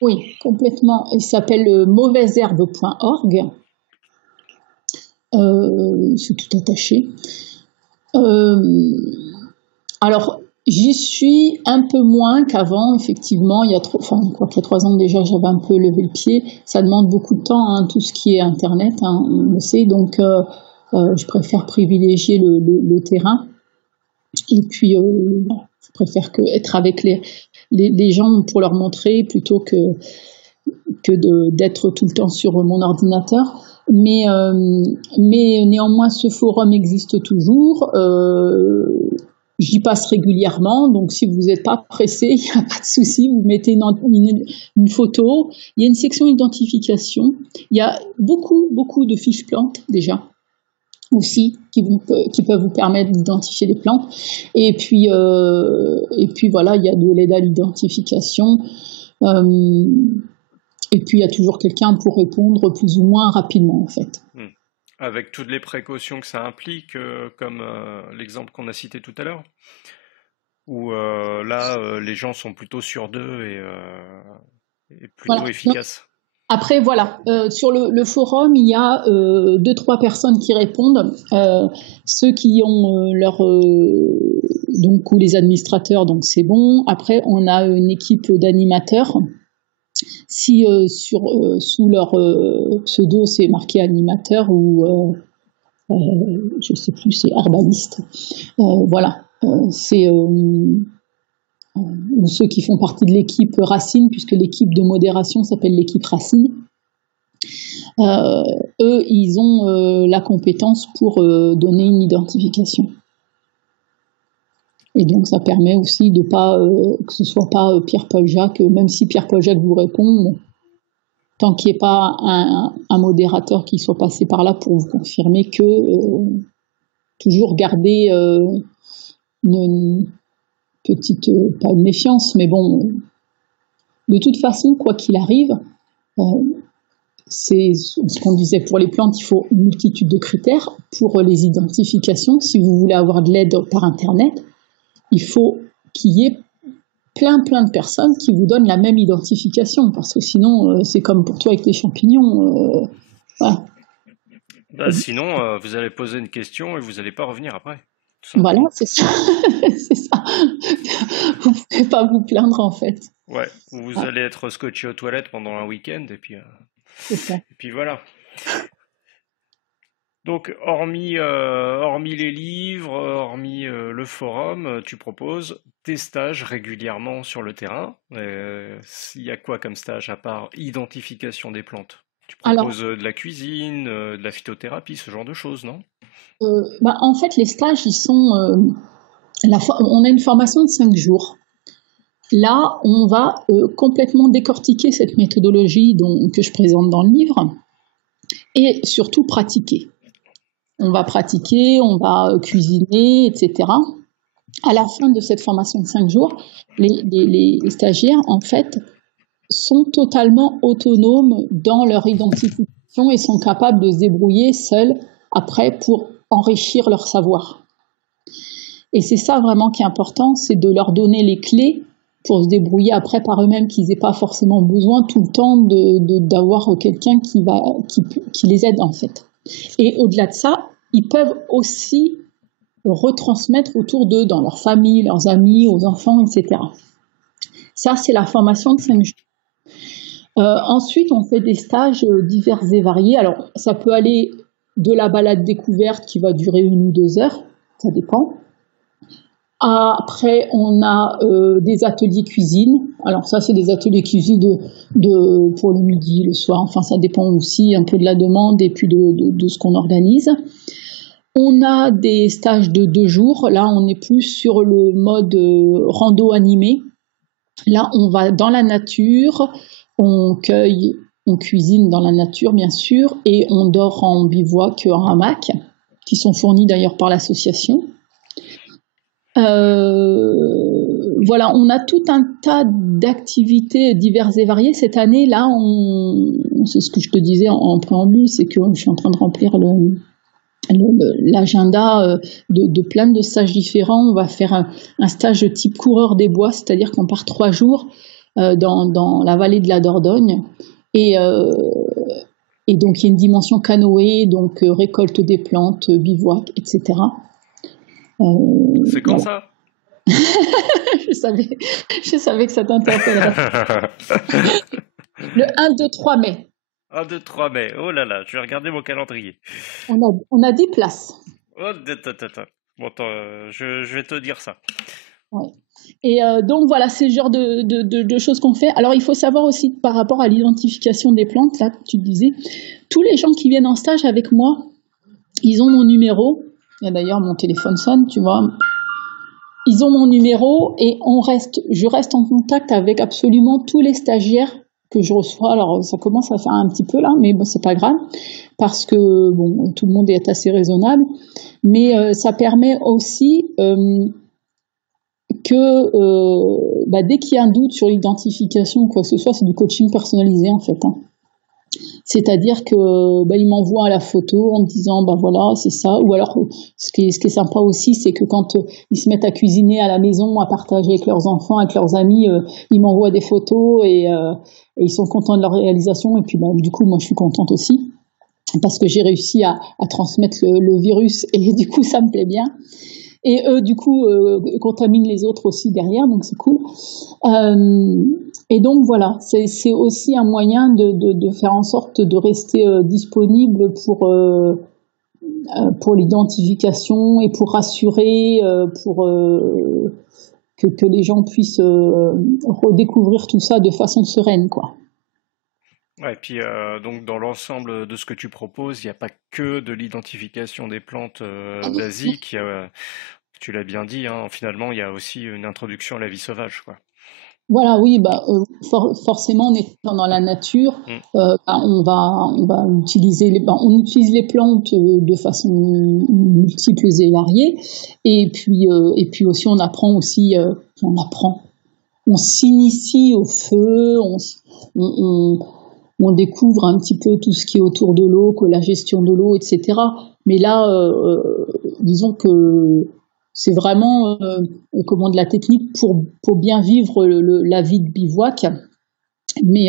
Oui, complètement. Il s'appelle mauvaiseherbe.org. C'est tout attaché. Alors, j'y suis un peu moins qu'avant, effectivement. Il y a 3 ans déjà, j'avais un peu levé le pied. Ça demande beaucoup de temps, hein, tout ce qui est Internet, hein, on le sait. Donc, je préfère privilégier le terrain. Et puis, je préfère être avec les gens pour leur montrer plutôt que d'être tout le temps sur mon ordinateur. Mais néanmoins, ce forum existe toujours. J'y passe régulièrement, donc si vous n'êtes pas pressé, il n'y a pas de souci, vous mettez une photo. Il y a une section identification. Il y a beaucoup de fiches plantes déjà aussi qui peuvent vous permettre d'identifier les plantes. Et puis voilà, il y a de l'aide à l'identification. Et puis, il y a toujours quelqu'un pour répondre plus ou moins rapidement, en fait. Avec toutes les précautions que ça implique, comme l'exemple qu'on a cité tout à l'heure, où là, les gens sont plutôt sur deux et plutôt efficaces. Donc, après, voilà, sur le forum, il y a 2-3 personnes qui répondent. Ceux qui ont donc, ou les administrateurs, donc c'est bon. Après, on a une équipe d'animateurs. Si sous leur pseudo c'est marqué animateur ou je sais plus, c'est herbaliste, voilà, c'est ceux qui font partie de l'équipe Racine, puisque l'équipe de modération s'appelle l'équipe Racine. Eux, ils ont la compétence pour donner une identification. Et donc, ça permet aussi de pas que ce soit pas Pierre-Paul Jacques, même si Pierre-Paul Jacques vous répond, tant qu'il n'y ait pas un modérateur qui soit passé par là pour vous confirmer que toujours garder une petite, pas une méfiance, mais bon, de toute façon, quoi qu'il arrive, c'est ce qu'on disait pour les plantes, il faut une multitude de critères. Pour les identifications, si vous voulez avoir de l'aide par Internet, il faut qu'il y ait plein de personnes qui vous donnent la même identification, parce que sinon, c'est comme pour toi avec les champignons. Voilà. Sinon, vous allez poser une question et vous n'allez pas revenir après. Voilà, c'est ça. C'est ça. Vous ne pouvez pas vous plaindre, en fait. Ouais, vous allez être scotché aux toilettes pendant un week-end, et puis, et puis voilà. Donc, hormis les livres, hormis le forum, tu proposes tes stages régulièrement sur le terrain. Il y a quoi comme stage à part identification des plantes? Tu proposes de la cuisine, de la phytothérapie, ce genre de choses, non? En fait, les stages, ils sont... on a une formation de 5 jours. Là, on va complètement décortiquer cette méthodologie que je présente dans le livre et surtout pratiquer. On va pratiquer, on va cuisiner, etc. À la fin de cette formation de 5 jours, les stagiaires, en fait, sont totalement autonomes dans leur identification et sont capables de se débrouiller seuls après pour enrichir leur savoir. Et c'est ça vraiment qui est important, c'est de leur donner les clés pour se débrouiller après par eux-mêmes, qu'ils n'aient pas forcément besoin tout le temps d'avoir quelqu'un qui les aide en fait. Et au-delà de ça, ils peuvent aussi retransmettre autour d'eux, dans leur famille, leurs amis, aux enfants, etc. Ça, c'est la formation de 5 jours. Ensuite, on fait des stages divers et variés. Alors, ça peut aller de la balade découverte qui va durer 1 ou 2 heures, ça dépend. Après, on a des ateliers cuisine. Alors ça, c'est des ateliers cuisine pour le midi, le soir. Enfin, ça dépend aussi un peu de la demande et puis de ce qu'on organise. On a des stages de 2 jours. Là, on est plus sur le mode rando animé. Là, on va dans la nature, on cueille, on cuisine dans la nature, bien sûr, et on dort en bivouac, en hamac, qui sont fournis d'ailleurs par l'association. Voilà, on a tout un tas d'activités diverses et variées. Cette année, là, c'est ce que je te disais en préambule, c'est que je suis en train de remplir l'agenda de plein de stages différents. On va faire un stage type coureur des bois, c'est-à-dire qu'on part 3 jours dans la vallée de la Dordogne. Et donc, il y a une dimension canoë, donc récolte des plantes, bivouac, etc. C'est comme ça. je savais que ça t'interpellerait. Le 1, 2, 3 mai. 1, 2, 3 mai. Oh là là, je vais regarder mon calendrier. On a 10 places. Oh, bon, attends, je vais te dire ça. Ouais. Et donc voilà, c'est le genre de choses qu'on fait. Alors il faut savoir aussi par rapport à l'identification des plantes, là tu disais, tous les gens qui viennent en stage avec moi, ils ont mon numéro. Il y a d'ailleurs mon téléphone sonne, tu vois. Ils ont mon numéro et je reste en contact avec absolument tous les stagiaires que je reçois. Alors ça commence à faire un petit peu là, mais bon, c'est pas grave parce que bon, tout le monde est assez raisonnable. Mais ça permet aussi que dès qu'il y a un doute sur l'identification ou quoi que ce soit, c'est du coaching personnalisé en fait. C'est-à-dire que ils m'envoient la photo en me disant voilà, c'est ça. Ou alors ce qui est sympa aussi, c'est que quand ils se mettent à cuisiner à la maison, à partager avec leurs enfants, avec leurs amis, ils m'envoient des photos et ils sont contents de leur réalisation. Et puis du coup, moi je suis contente aussi parce que j'ai réussi à transmettre le virus et du coup ça me plaît bien. Et eux, du coup, contaminent les autres aussi derrière, donc c'est cool. Et donc voilà, c'est aussi un moyen de faire en sorte de rester disponible pour l'identification et pour rassurer, pour que les gens puissent redécouvrir tout ça de façon sereine, quoi. Ouais, et puis donc dans l'ensemble de ce que tu proposes, il n'y a pas que de l'identification des plantes basiques. Tu l'as bien dit, hein, finalement, il y a aussi une introduction à la vie sauvage, quoi. Voilà, oui, forcément, en étant dans la nature, on va utiliser on utilise les plantes de façon multiple et variée, et puis aussi on s'initie au feu, on découvre un petit peu tout ce qui est autour de l'eau, que la gestion de l'eau, etc. Mais là, disons que c'est vraiment de la technique pour bien vivre la vie de bivouac. Mais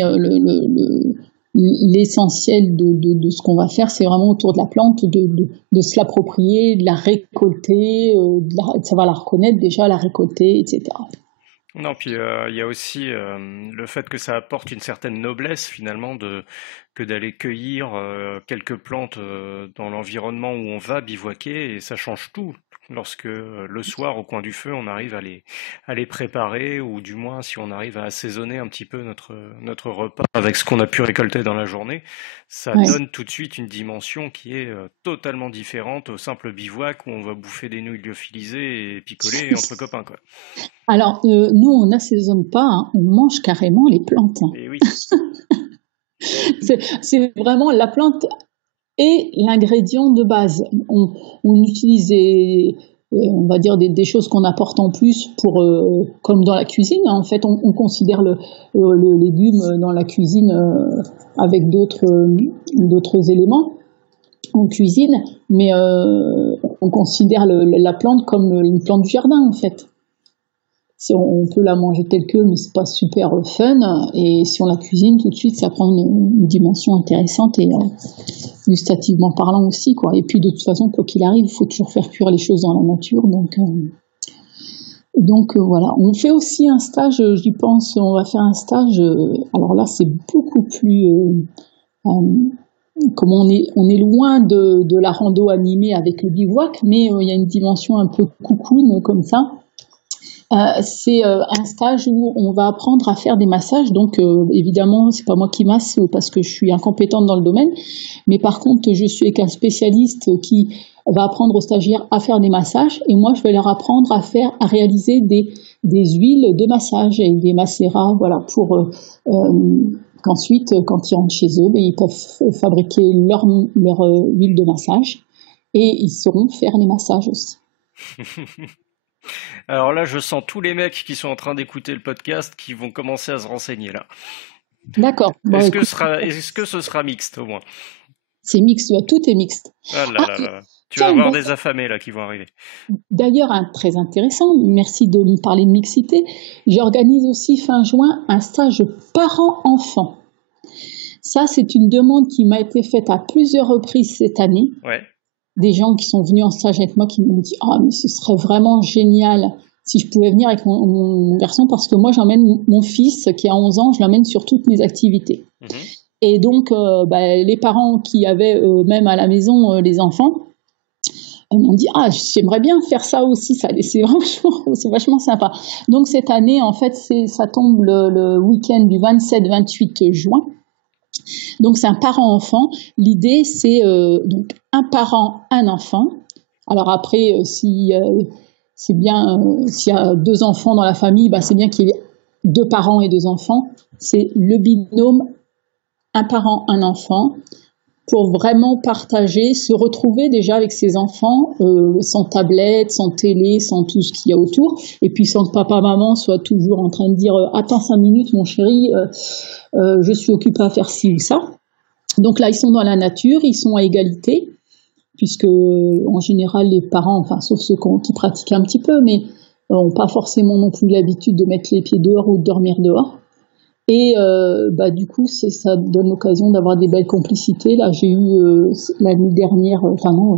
l'essentiel de ce qu'on va faire, c'est vraiment autour de la plante, de se l'approprier, de la récolter, de savoir la reconnaître déjà, la récolter, etc. Non, puis il y a aussi le fait que ça apporte une certaine noblesse finalement que d'aller cueillir quelques plantes dans l'environnement où on va bivouaquer, et ça change tout. Lorsque le soir au coin du feu on arrive à les préparer, ou du moins si on arrive à assaisonner un petit peu notre repas avec ce qu'on a pu récolter dans la journée, ça donne tout de suite une dimension qui est totalement différente au simple bivouac où on va bouffer des nouilles lyophilisées et picoler entre copains, quoi. Alors nous on n'assaisonne pas, hein, on mange carrément les plantes. Et oui. c'est vraiment la plante et l'ingrédient de base. On utilise on va dire des choses qu'on apporte en plus pour comme dans la cuisine. En fait, on considère le légume dans la cuisine avec d'autres éléments en cuisine, mais on considère la plante comme une plante du jardin en fait. On peut la manger telle que, mais c'est pas super fun. Et si on la cuisine tout de suite, ça prend une dimension intéressante et gustativement parlant aussi, quoi. Et puis de toute façon, quoi qu'il arrive, il faut toujours faire cuire les choses dans la nature. Donc voilà. On fait aussi un stage. J'y pense. On va faire un stage. Alors là, c'est beaucoup plus. Comme on est loin de la rando animée avec le bivouac, mais il y a une dimension un peu cocoon comme ça. C'est un stage où on va apprendre à faire des massages. Donc évidemment, c'est pas moi qui masse parce que je suis incompétente dans le domaine, mais par contre, je suis avec un spécialiste qui va apprendre aux stagiaires à faire des massages et moi, je vais leur apprendre à réaliser des huiles de massage et des macérats, voilà, pour qu'ensuite, quand ils rentrent chez eux, ils peuvent fabriquer leur huile de massage et ils sauront faire les massages aussi. Alors là, je sens tous les mecs qui sont en train d'écouter le podcast qui vont commencer à se renseigner là. D'accord. Bon, est-ce que ce sera mixte au moins? C'est mixte, tout est mixte. Ah là là là. Tu vas avoir des affamés là qui vont arriver. D'ailleurs, très intéressant, merci de me parler de mixité. J'organise aussi fin juin un stage parents-enfants. Ça, c'est une demande qui m'a été faite à plusieurs reprises cette année. Ouais. Des gens qui sont venus en stage avec moi qui m'ont dit « Ah, mais ce serait vraiment génial si je pouvais venir avec mon garçon parce que moi, j'emmène mon fils qui a 11 ans, je l'emmène sur toutes mes activités. Mm-hmm. » Et donc, les parents qui avaient même à la maison les enfants, ils m'ont dit « Ah, j'aimerais bien faire ça aussi, c'est vachement sympa. » Donc, cette année, en fait, ça tombe le week-end du 27-28 juin. Donc c'est un parent-enfant. L'idée c'est donc un parent, un enfant. Alors après, s'il y a 2 enfants dans la famille, c'est bien qu'il y ait 2 parents et 2 enfants. C'est le binôme un parent, un enfant pour vraiment partager, se retrouver déjà avec ses enfants, sans tablette, sans télé, sans tout ce qu'il y a autour, et puis sans que papa, maman soit toujours en train de dire « Attends 5 minutes mon chéri, je suis occupé à faire ci ou ça ». Donc là, ils sont dans la nature, ils sont à égalité, puisque en général, les parents, enfin sauf ceux qui pratiquent un petit peu, mais n'ont pas forcément non plus l'habitude de mettre les pieds dehors ou de dormir dehors. Et du coup, ça donne l'occasion d'avoir des belles complicités. Là, j'ai eu l'année dernière,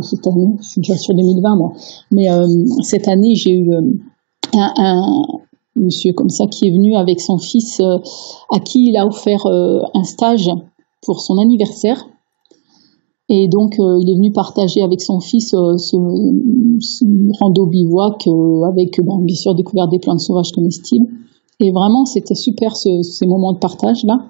cette année, je suis déjà sur 2020 moi, mais cette année, j'ai eu un monsieur comme ça qui est venu avec son fils à qui il a offert un stage pour son anniversaire. Et donc, il est venu partager avec son fils ce rando bivouac avec, bien sûr, découvert des plantes sauvages comestibles. Et vraiment, c'était super ces moments de partage-là.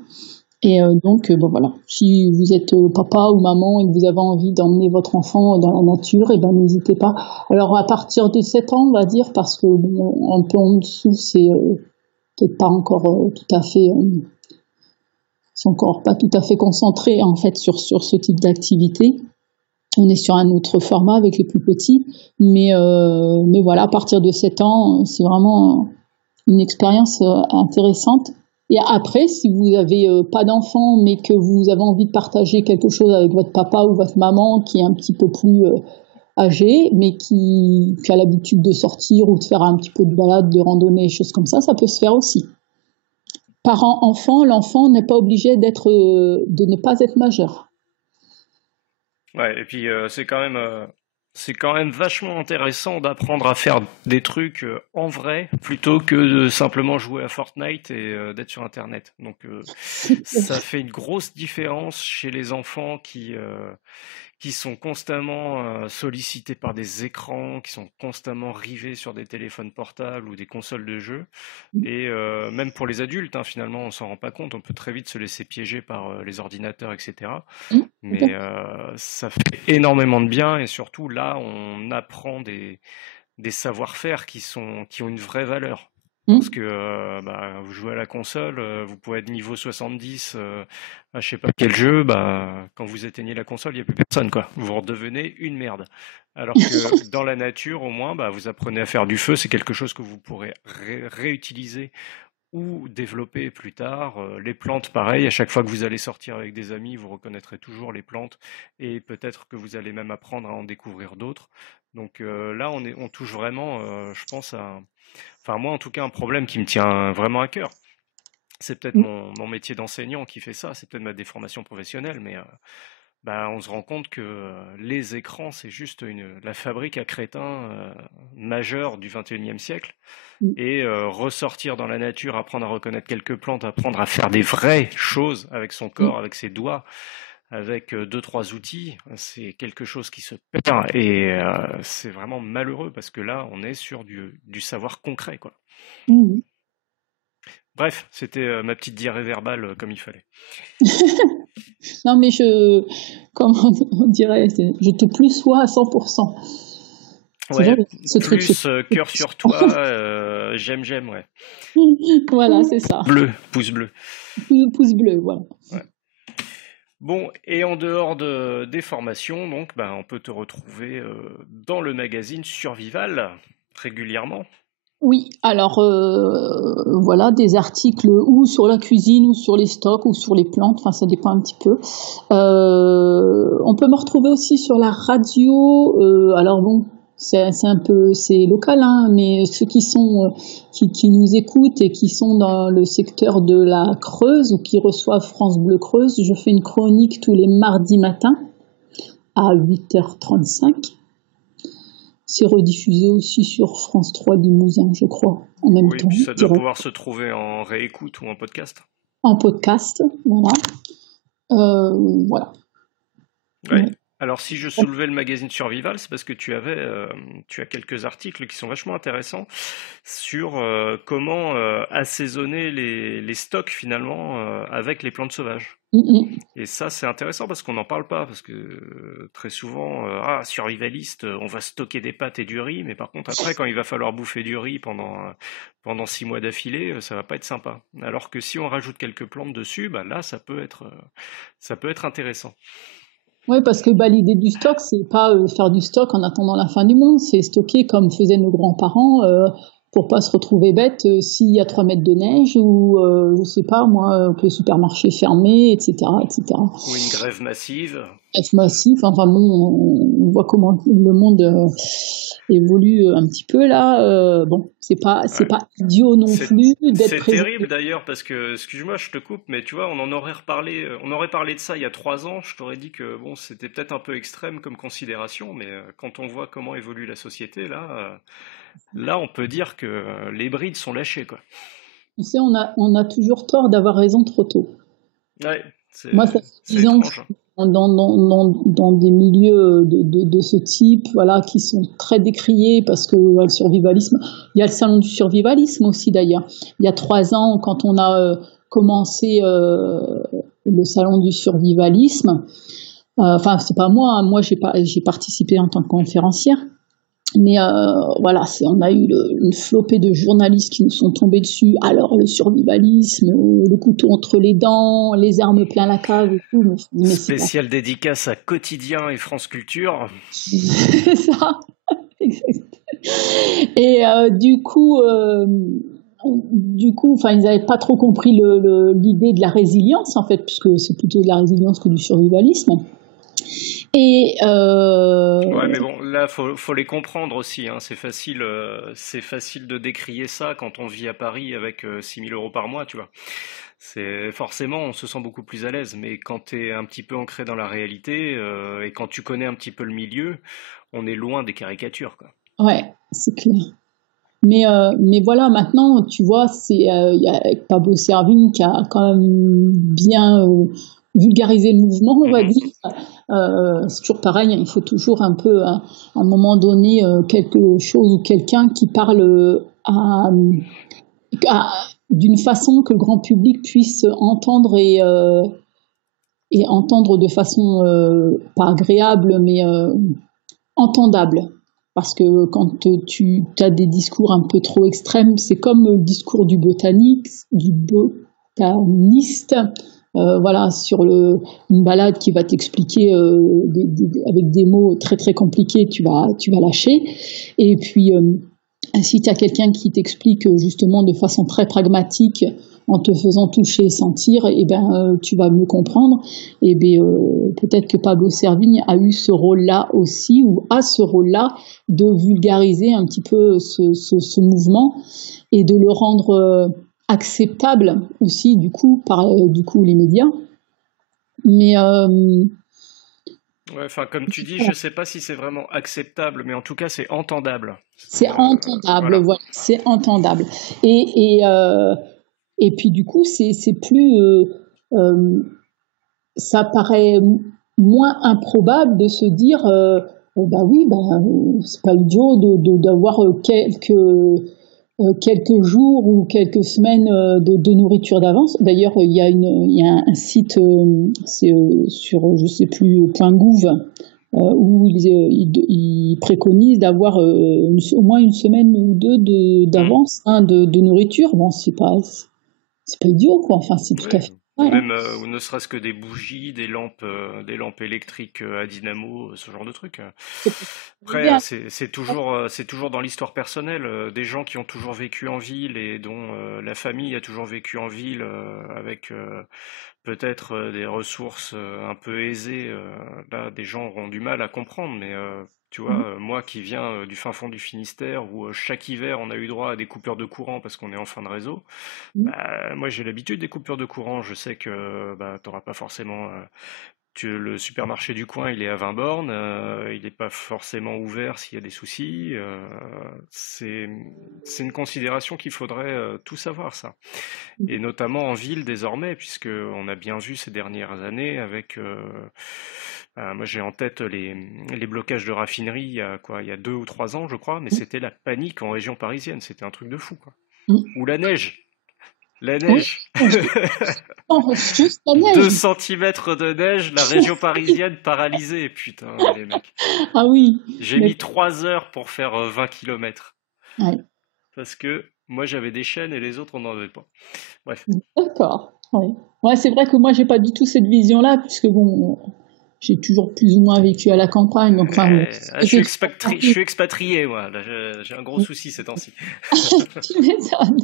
Et donc, voilà, si vous êtes papa ou maman et que vous avez envie d'emmener votre enfant dans la nature, n'hésitez pas. Alors, à partir de 7 ans, on va dire, parce que un peu en dessous, c'est peut-être pas encore tout à fait... sont encore pas tout à fait concentrés en fait sur ce type d'activité. On est sur un autre format avec les plus petits, mais voilà, à partir de 7 ans, c'est vraiment une expérience intéressante. Et après, si vous n'avez pas d'enfant, mais que vous avez envie de partager quelque chose avec votre papa ou votre maman qui est un petit peu plus âgé, mais qui a l'habitude de sortir ou de faire un petit peu de balade, de randonnée, choses comme ça peut se faire aussi. Parent-enfant, l'enfant n'est pas obligé de ne pas être majeur. Ouais, et puis c'est quand même vachement intéressant d'apprendre à faire des trucs en vrai plutôt que de simplement jouer à Fortnite et d'être sur Internet. Donc ça fait une grosse différence chez les enfants qui sont constamment sollicités par des écrans, qui sont constamment rivés sur des téléphones portables ou des consoles de jeux. Et même pour les adultes, finalement, on s'en rend pas compte. On peut très vite se laisser piéger par les ordinateurs, etc. Mais ça fait énormément de bien. Et surtout, là, on apprend des savoir-faire qui ont une vraie valeur. Parce que vous jouez à la console, vous pouvez être niveau 70 à je sais pas quel jeu, quand vous éteignez la console, il n'y a plus personne, quoi. Vous redevenez une merde. Alors que dans la nature, au moins, vous apprenez à faire du feu, c'est quelque chose que vous pourrez réutiliser ou développer plus tard. Les plantes, pareil, à chaque fois que vous allez sortir avec des amis, vous reconnaîtrez toujours les plantes et peut-être que vous allez même apprendre à en découvrir d'autres. Donc là, on touche vraiment, je pense, enfin moi en tout cas, un problème qui me tient vraiment à cœur. C'est peut-être mon métier d'enseignant qui fait ça, c'est peut-être ma déformation professionnelle, mais on se rend compte que les écrans, c'est juste la fabrique à crétins majeure du 21e siècle. Et ressortir dans la nature, apprendre à reconnaître quelques plantes, apprendre à faire des vraies choses avec son corps, avec ses doigts, avec 2-3 outils, c'est quelque chose qui se perd et c'est vraiment malheureux parce que là, on est sur du savoir concret, quoi. Bref, c'était ma petite diarrhée verbale comme il fallait. Non, mais comment on dirait, je te plus sois à 100%. Ouais, plus cœur sur toi, j'aime, ouais. Voilà, c'est ça. Pouce bleu. Pouce bleu, voilà. Ouais. Bon, et en dehors des formations, donc, on peut te retrouver dans le magazine Survival régulièrement. Oui, alors voilà, des articles ou sur la cuisine, ou sur les stocks, ou sur les plantes, enfin ça dépend un petit peu. On peut me retrouver aussi sur la radio, alors bon, c'est local, hein, mais ceux qui nous écoutent et qui sont dans le secteur de la Creuse ou qui reçoivent France Bleu Creuse, je fais une chronique tous les mardis matins à 8h35. C'est rediffusé aussi sur France 3 Limousin, je crois, en même temps. Oui, ça doit pouvoir se trouver en réécoute ou en podcast. En podcast, voilà. Voilà. Ouais. Alors, si je soulevais le magazine Survival, c'est parce que tu as quelques articles qui sont vachement intéressants sur comment assaisonner les stocks finalement avec les plantes sauvages. Et ça, c'est intéressant parce qu'on n'en parle pas, parce que très souvent, survivaliste, on va stocker des pâtes et du riz, mais par contre, après, quand il va falloir bouffer du riz pendant 6 mois d'affilée, ça va pas être sympa. Alors que si on rajoute quelques plantes dessus, là, ça peut être intéressant. Oui, parce que l'idée du stock, c'est pas faire du stock en attendant la fin du monde, c'est stocker comme faisaient nos grands-parents pour pas se retrouver bête s'il y a 3 mètres de neige ou je sais pas moi, que le supermarché est fermé, etc., etc. Ou une grève massive. Enfin bon, on voit comment le monde évolue un petit peu là. Bon, c'est pas idiot non plus d'être C'est terrible d'ailleurs parce que, excuse-moi, je te coupe, mais tu vois, on aurait parlé de ça il y a 3 ans. Je t'aurais dit que bon, c'était peut-être un peu extrême comme considération, mais quand on voit comment évolue la société, là, on peut dire que les brides sont lâchées, quoi. Tu sais, on a toujours tort d'avoir raison trop tôt. Ouais. Moi, ça fait 10 ans que je suis dans des milieux de ce type, voilà, qui sont très décriés parce que le survivalisme, il y a le salon du survivalisme aussi d'ailleurs. Il y a 3 ans, quand on a commencé le salon du survivalisme, enfin c'est pas moi, hein, moi j'ai participé en tant que conférencière. Mais voilà, on a eu une flopée de journalistes qui nous sont tombés dessus. Alors le survivalisme, le couteau entre les dents, les armes plein la cave et tout. Mais spécial dédicace à Quotidien et France Culture. C'est ça, exact. Et du coup, enfin, ils n'avaient pas trop compris l'idée de la résilience en fait, puisque c'est plutôt de la résilience que du survivalisme. Et ouais, mais bon, là, faut les comprendre aussi. Hein. C'est facile de décrier ça quand on vit à Paris avec 6 000 € par mois, tu vois. Forcément, on se sent beaucoup plus à l'aise. Mais quand tu es un petit peu ancré dans la réalité et quand tu connais un petit peu le milieu, on est loin des caricatures, quoi. Ouais, c'est clair. Mais voilà, maintenant, tu vois, il y a Pablo Servigne qui a quand même bien vulgariser le mouvement, on va dire. C'est toujours pareil, il faut toujours un peu, à un moment donné, quelque chose ou quelqu'un qui parle d'une façon que le grand public puisse entendre et entendre de façon pas agréable, mais entendable. parce que quand tu as des discours un peu trop extrêmes, c'est comme le discours du botaniste, voilà, sur une balade qui va t'expliquer avec des mots très très compliqués, tu vas lâcher. Et puis si tu as quelqu'un qui t'explique justement de façon très pragmatique, en te faisant toucher et sentir, tu vas mieux comprendre. Peut-être que Pablo Servigne a eu ce rôle-là aussi, ou a ce rôle-là de vulgariser un petit peu ce mouvement et de le rendre acceptable aussi du coup par les médias. Mais comme tu dis, je sais pas si c'est vraiment acceptable, mais en tout cas c'est entendable. C'est entendable, voilà, c'est entendable. Et puis du coup, c'est plus, ça paraît moins improbable de se dire, c'est pas idiot d'avoir quelques jours ou quelques semaines de nourriture d'avance. D'ailleurs, il y a un site, c'est sur je sais plus .gouv, où ils préconisent d'avoir au moins une semaine ou deux d'avance de nourriture. Bon, c'est pas idiot, quoi. Enfin, c'est tout à fait. Ouais, même ou ne serait-ce que des bougies, des lampes électriques à dynamo, ce genre de trucs. Après, c'est toujours dans l'histoire personnelle. Des gens qui ont toujours vécu en ville et dont la famille a toujours vécu en ville avec peut-être des ressources un peu aisées. Là, des gens auront du mal à comprendre, mais tu vois, moi qui viens du fin fond du Finistère, où chaque hiver on a eu droit à des coupures de courant parce qu'on est en fin de réseau, moi j'ai l'habitude des coupures de courant. Je sais que t'auras pas forcément. Le supermarché du coin, il est à 20 bornes, il n'est pas forcément ouvert s'il y a des soucis. C'est une considération qu'il faudrait tout savoir, ça. Et notamment en ville désormais, puisque on a bien vu ces dernières années avec... moi j'ai en tête les blocages de raffineries il y a 2 ou 3 ans, je crois, mais c'était la panique en région parisienne, c'était un truc de fou, quoi. Ou la neige. La neige. Juste la neige. 2 centimètres de neige, la région parisienne paralysée, putain, les mecs. Ah oui. J'ai mis 3 heures pour faire 20 km. Ouais. Parce que moi j'avais des chaînes et les autres on n'en avait pas. Bref. D'accord. Ouais. Ouais, c'est vrai que moi j'ai pas du tout cette vision-là, puisque bon, j'ai toujours plus ou moins vécu à la campagne. Donc, je suis expatrié, moi. Là, j'ai un gros souci ces temps-ci. Tu m'étonnes.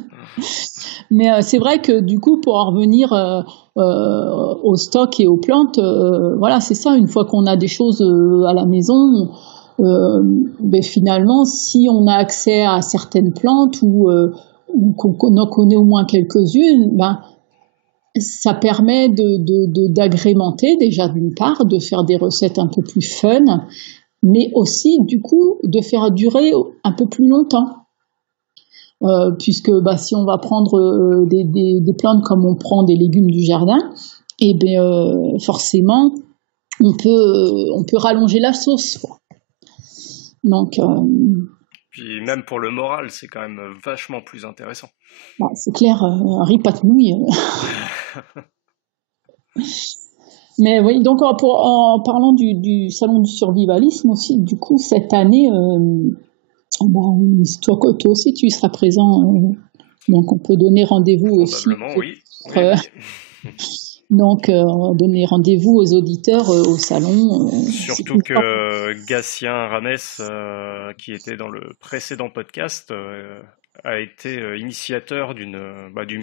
Mais c'est vrai que du coup, pour en revenir au stock et aux plantes, voilà, c'est ça. Une fois qu'on a des choses à la maison, finalement, si on a accès à certaines plantes ou qu'on en connaît au moins quelques-unes, ça permet d'agrémenter déjà d'une part, de faire des recettes un peu plus fun, mais aussi du coup de faire durer un peu plus longtemps. Puisque si on va prendre des plantes comme on prend des légumes du jardin, forcément on peut rallonger la sauce, quoi. Donc puis même pour le moral, c'est quand même vachement plus intéressant. C'est clair, un riz pas de nouilles. Mais oui, donc en parlant du salon du survivalisme aussi, du coup cette année, toi aussi tu y seras présent, donc on peut donner rendez-vous aussi. Probablement, oui. Donc donner rendez-vous aux auditeurs au salon. Surtout que Gatien Rames, qui était dans le précédent podcast, a été initiateur d'une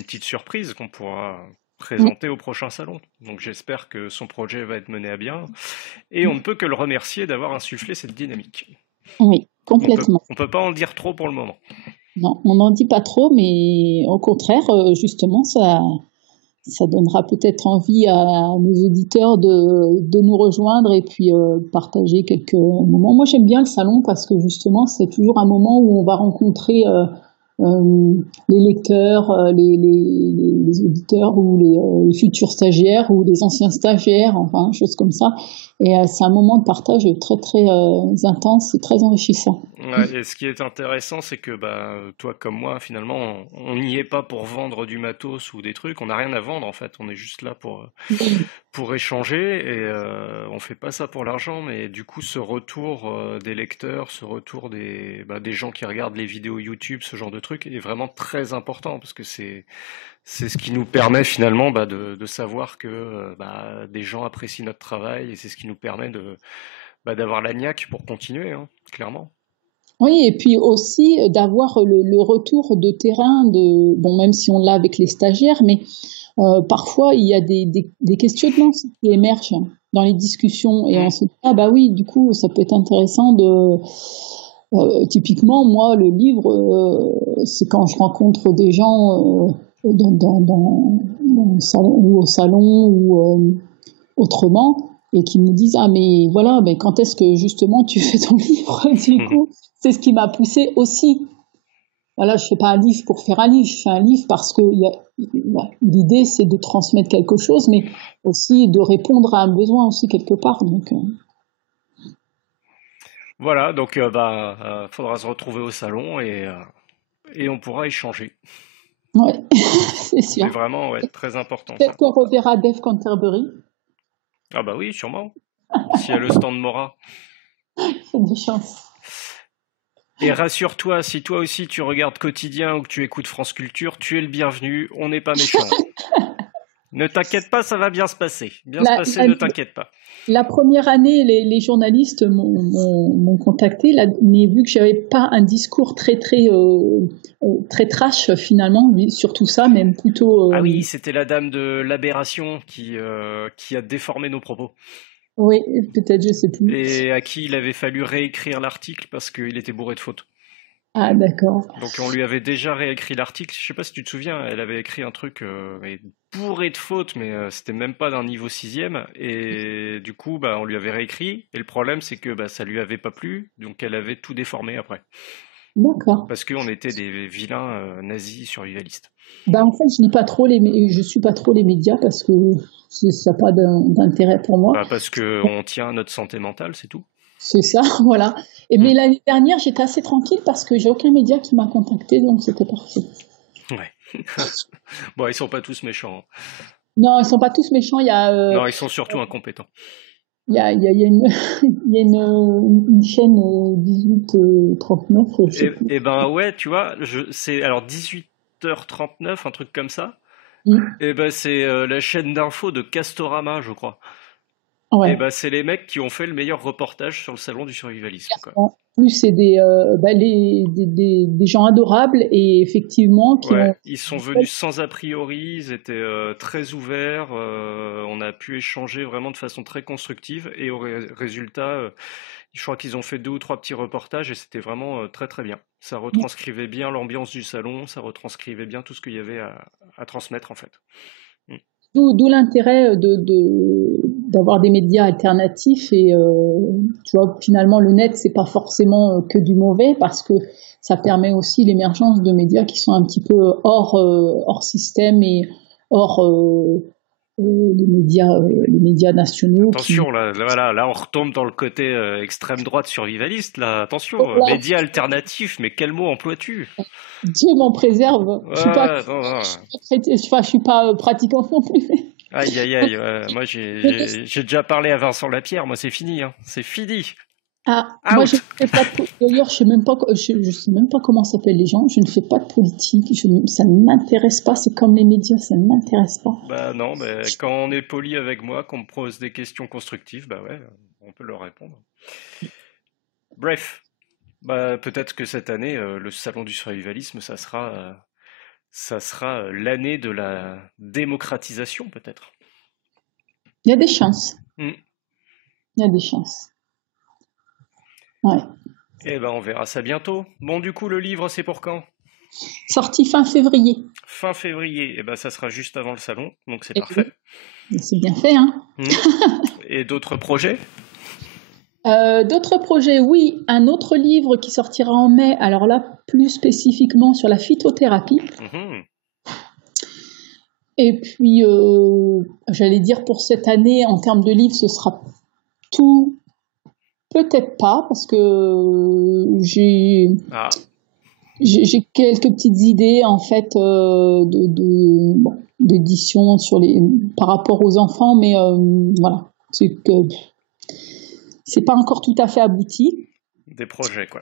petite surprise qu'on pourra présenter au prochain salon. Donc j'espère que son projet va être mené à bien. Et on ne peut que le remercier d'avoir insufflé cette dynamique. Oui, complètement. On peut pas en dire trop pour le moment. Non, on n'en dit pas trop, mais au contraire, justement, ça donnera peut-être envie à nos auditeurs de nous rejoindre et puis partager quelques moments. Moi, j'aime bien le salon parce que justement, c'est toujours un moment où on va rencontrer les lecteurs, les auditeurs ou les futurs stagiaires ou les anciens stagiaires, enfin, choses comme ça. Et c'est un moment de partage très très intense et très enrichissant. Ouais, et ce qui est intéressant, c'est que toi comme moi, finalement, on n'y est pas pour vendre du matos ou des trucs. On n'a rien à vendre en fait. On est juste là pour échanger et on fait pas ça pour l'argent. Mais du coup, ce retour des lecteurs, ce retour des gens qui regardent les vidéos YouTube, ce genre de truc, est vraiment très important parce que c'est ce qui nous permet finalement de savoir que des gens apprécient notre travail et c'est ce qui nous permet d'avoir la niaque pour continuer, hein, clairement. Oui, et puis aussi d'avoir le retour de terrain bon, même si on l'a avec les stagiaires, mais parfois il y a des questionnements qui émergent dans les discussions et on se dit ah bah oui, du coup ça peut être intéressant typiquement moi le livre c'est quand je rencontre des gens dans le salon, ou au salon ou autrement et qui me disent ah mais voilà mais quand est-ce que justement tu fais ton livre du coup c'est ce qui m'a poussée aussi. Voilà, je fais pas un livre pour faire un livre, je fais un livre parce que l'idée c'est de transmettre quelque chose, mais aussi de répondre à un besoin aussi quelque part. Donc voilà, donc faudra se retrouver au salon et on pourra échanger. Ouais, c'est sûr. C'est vraiment très important. Peut-être qu'on reverra Dave Canterbury. Ah bah oui, sûrement. S'il y a le stand Mora. Il y a des chances. Et rassure-toi, si toi aussi tu regardes Quotidien ou que tu écoutes France Culture, tu es le bienvenu, on n'est pas méchant. Ne t'inquiète pas, ça va bien se passer. Ne t'inquiète pas. La première année, les journalistes m'ont contacté, mais vu que j'avais pas un discours très trash finalement sur tout ça, même plutôt. Ah oui, c'était la dame de l'aberration qui a déformé nos propos. Oui, peut-être, je sais plus. Et à qui il avait fallu réécrire l'article parce qu'il était bourré de fautes. Ah d'accord. Donc on lui avait déjà réécrit l'article. Je sais pas si tu te souviens, elle avait écrit un truc bourré de fautes, mais c'était même pas d'un niveau 6e. Et du coup, on lui avait réécrit. Et le problème, c'est que ça lui avait pas plu, donc elle avait tout déformé après. D'accord. Parce qu'on était des vilains nazis survivalistes. En fait, je suis pas trop les médias parce que ça n'a pas d'intérêt pour moi. Parce qu'on tient à notre santé mentale, c'est tout. C'est ça, voilà. Mais l'année dernière, j'étais assez tranquille parce que j'ai aucun média qui m'a contacté, donc c'était parfait. Ouais. Bon, ils sont pas tous méchants. Non, ils sont pas tous méchants. Non, ils sont surtout incompétents. Il y a une chaîne 1839. Et ouais, tu vois, c'est alors 18h39, un truc comme ça. Et c'est la chaîne d'info de Castorama, je crois. Ouais. Et c'est les mecs qui ont fait le meilleur reportage sur le salon du survivalisme. En plus, c'est des gens adorables et effectivement ils sont venus sans a priori, ils étaient très ouverts, on a pu échanger vraiment de façon très constructive et au résultat, je crois qu'ils ont fait 2 ou 3 petits reportages et c'était vraiment très très bien. Ça retranscrivait bien l'ambiance du salon, ça retranscrivait bien tout ce qu'il y avait à transmettre en fait. D'où l'intérêt d'avoir des médias alternatifs et tu vois finalement le net c'est pas forcément que du mauvais parce que ça permet aussi l'émergence de médias qui sont un petit peu hors système et hors les médias nationaux. Attention, là on retombe dans le côté extrême droite survivaliste. Là, attention, médias alternatifs, mais quel mot emploies-tu? Dieu m'en préserve. Je suis pas pratiquante non plus. Aïe aïe aïe. Moi j'ai déjà parlé à Vincent Lapierre. Moi c'est fini, hein. C'est fini. Moi je ne fais pas d'ailleurs je sais même pas comment s'appellent les gens. Je ne fais pas de politique. Ça ne m'intéresse pas. C'est comme les médias, ça ne m'intéresse pas. Non, quand on est poli avec moi, qu'on me pose des questions constructives, ouais, on peut leur répondre. Bref, peut-être que cette année, le salon du survivalisme, ça sera l'année de la démocratisation, peut-être. Il y a des chances. Il y a des chances. Ouais. On verra ça bientôt. Bon, du coup, le livre, c'est pour quand? Sorti fin février. Fin février, ça sera juste avant le salon, donc c'est parfait. C'est bien fait, hein. Et d'autres projets? D'autres projets, oui. Un autre livre qui sortira en mai, alors là, plus spécifiquement sur la phytothérapie. Et puis, j'allais dire pour cette année, en termes de livres, ce sera tout, peut-être pas, parce que j'ai quelques petites idées en fait d'édition par rapport aux enfants, mais voilà, c'est pas encore tout à fait abouti. Des projets, quoi.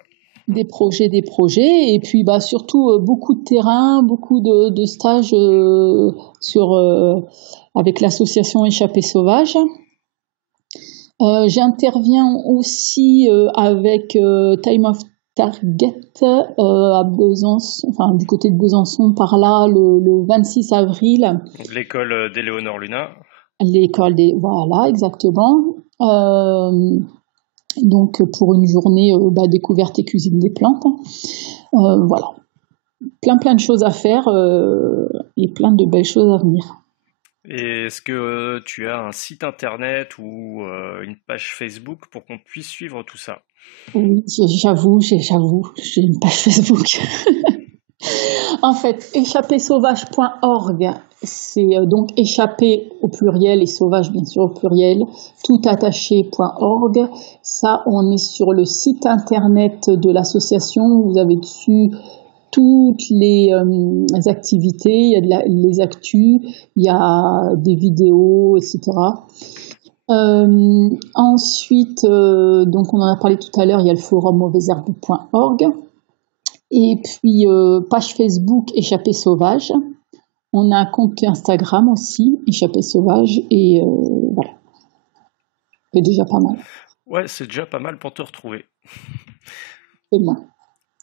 Des projets, et puis surtout beaucoup de terrain, beaucoup de stages avec l'association Échappée Sauvage. J'interviens aussi avec Time of Target à Besançon, enfin du côté de Besançon par là, le 26 avril. L'école d'Éléonore Luna. Voilà, exactement. Donc pour une journée découverte et cuisine des plantes. Voilà. Plein de choses à faire et plein de belles choses à venir. Et est-ce que tu as un site internet ou une page Facebook pour qu'on puisse suivre tout ça? Oui, j'avoue, j'ai une page Facebook. En fait, échappésauvage.org, c'est donc échappé au pluriel et sauvage bien sûr au pluriel, toutattaché.org. Ça, on est sur le site internet de l'association. Vous avez dessus toutes les activités, il y a les actus, il y a des vidéos, etc. Ensuite, donc on en a parlé tout à l'heure, il y a le forum mauvaiseherbe.org. Et puis, page Facebook Échappée Sauvage. On a un compte Instagram aussi, Échappée Sauvage. Et voilà. C'est déjà pas mal. Ouais, c'est déjà pas mal pour te retrouver. C'est bon.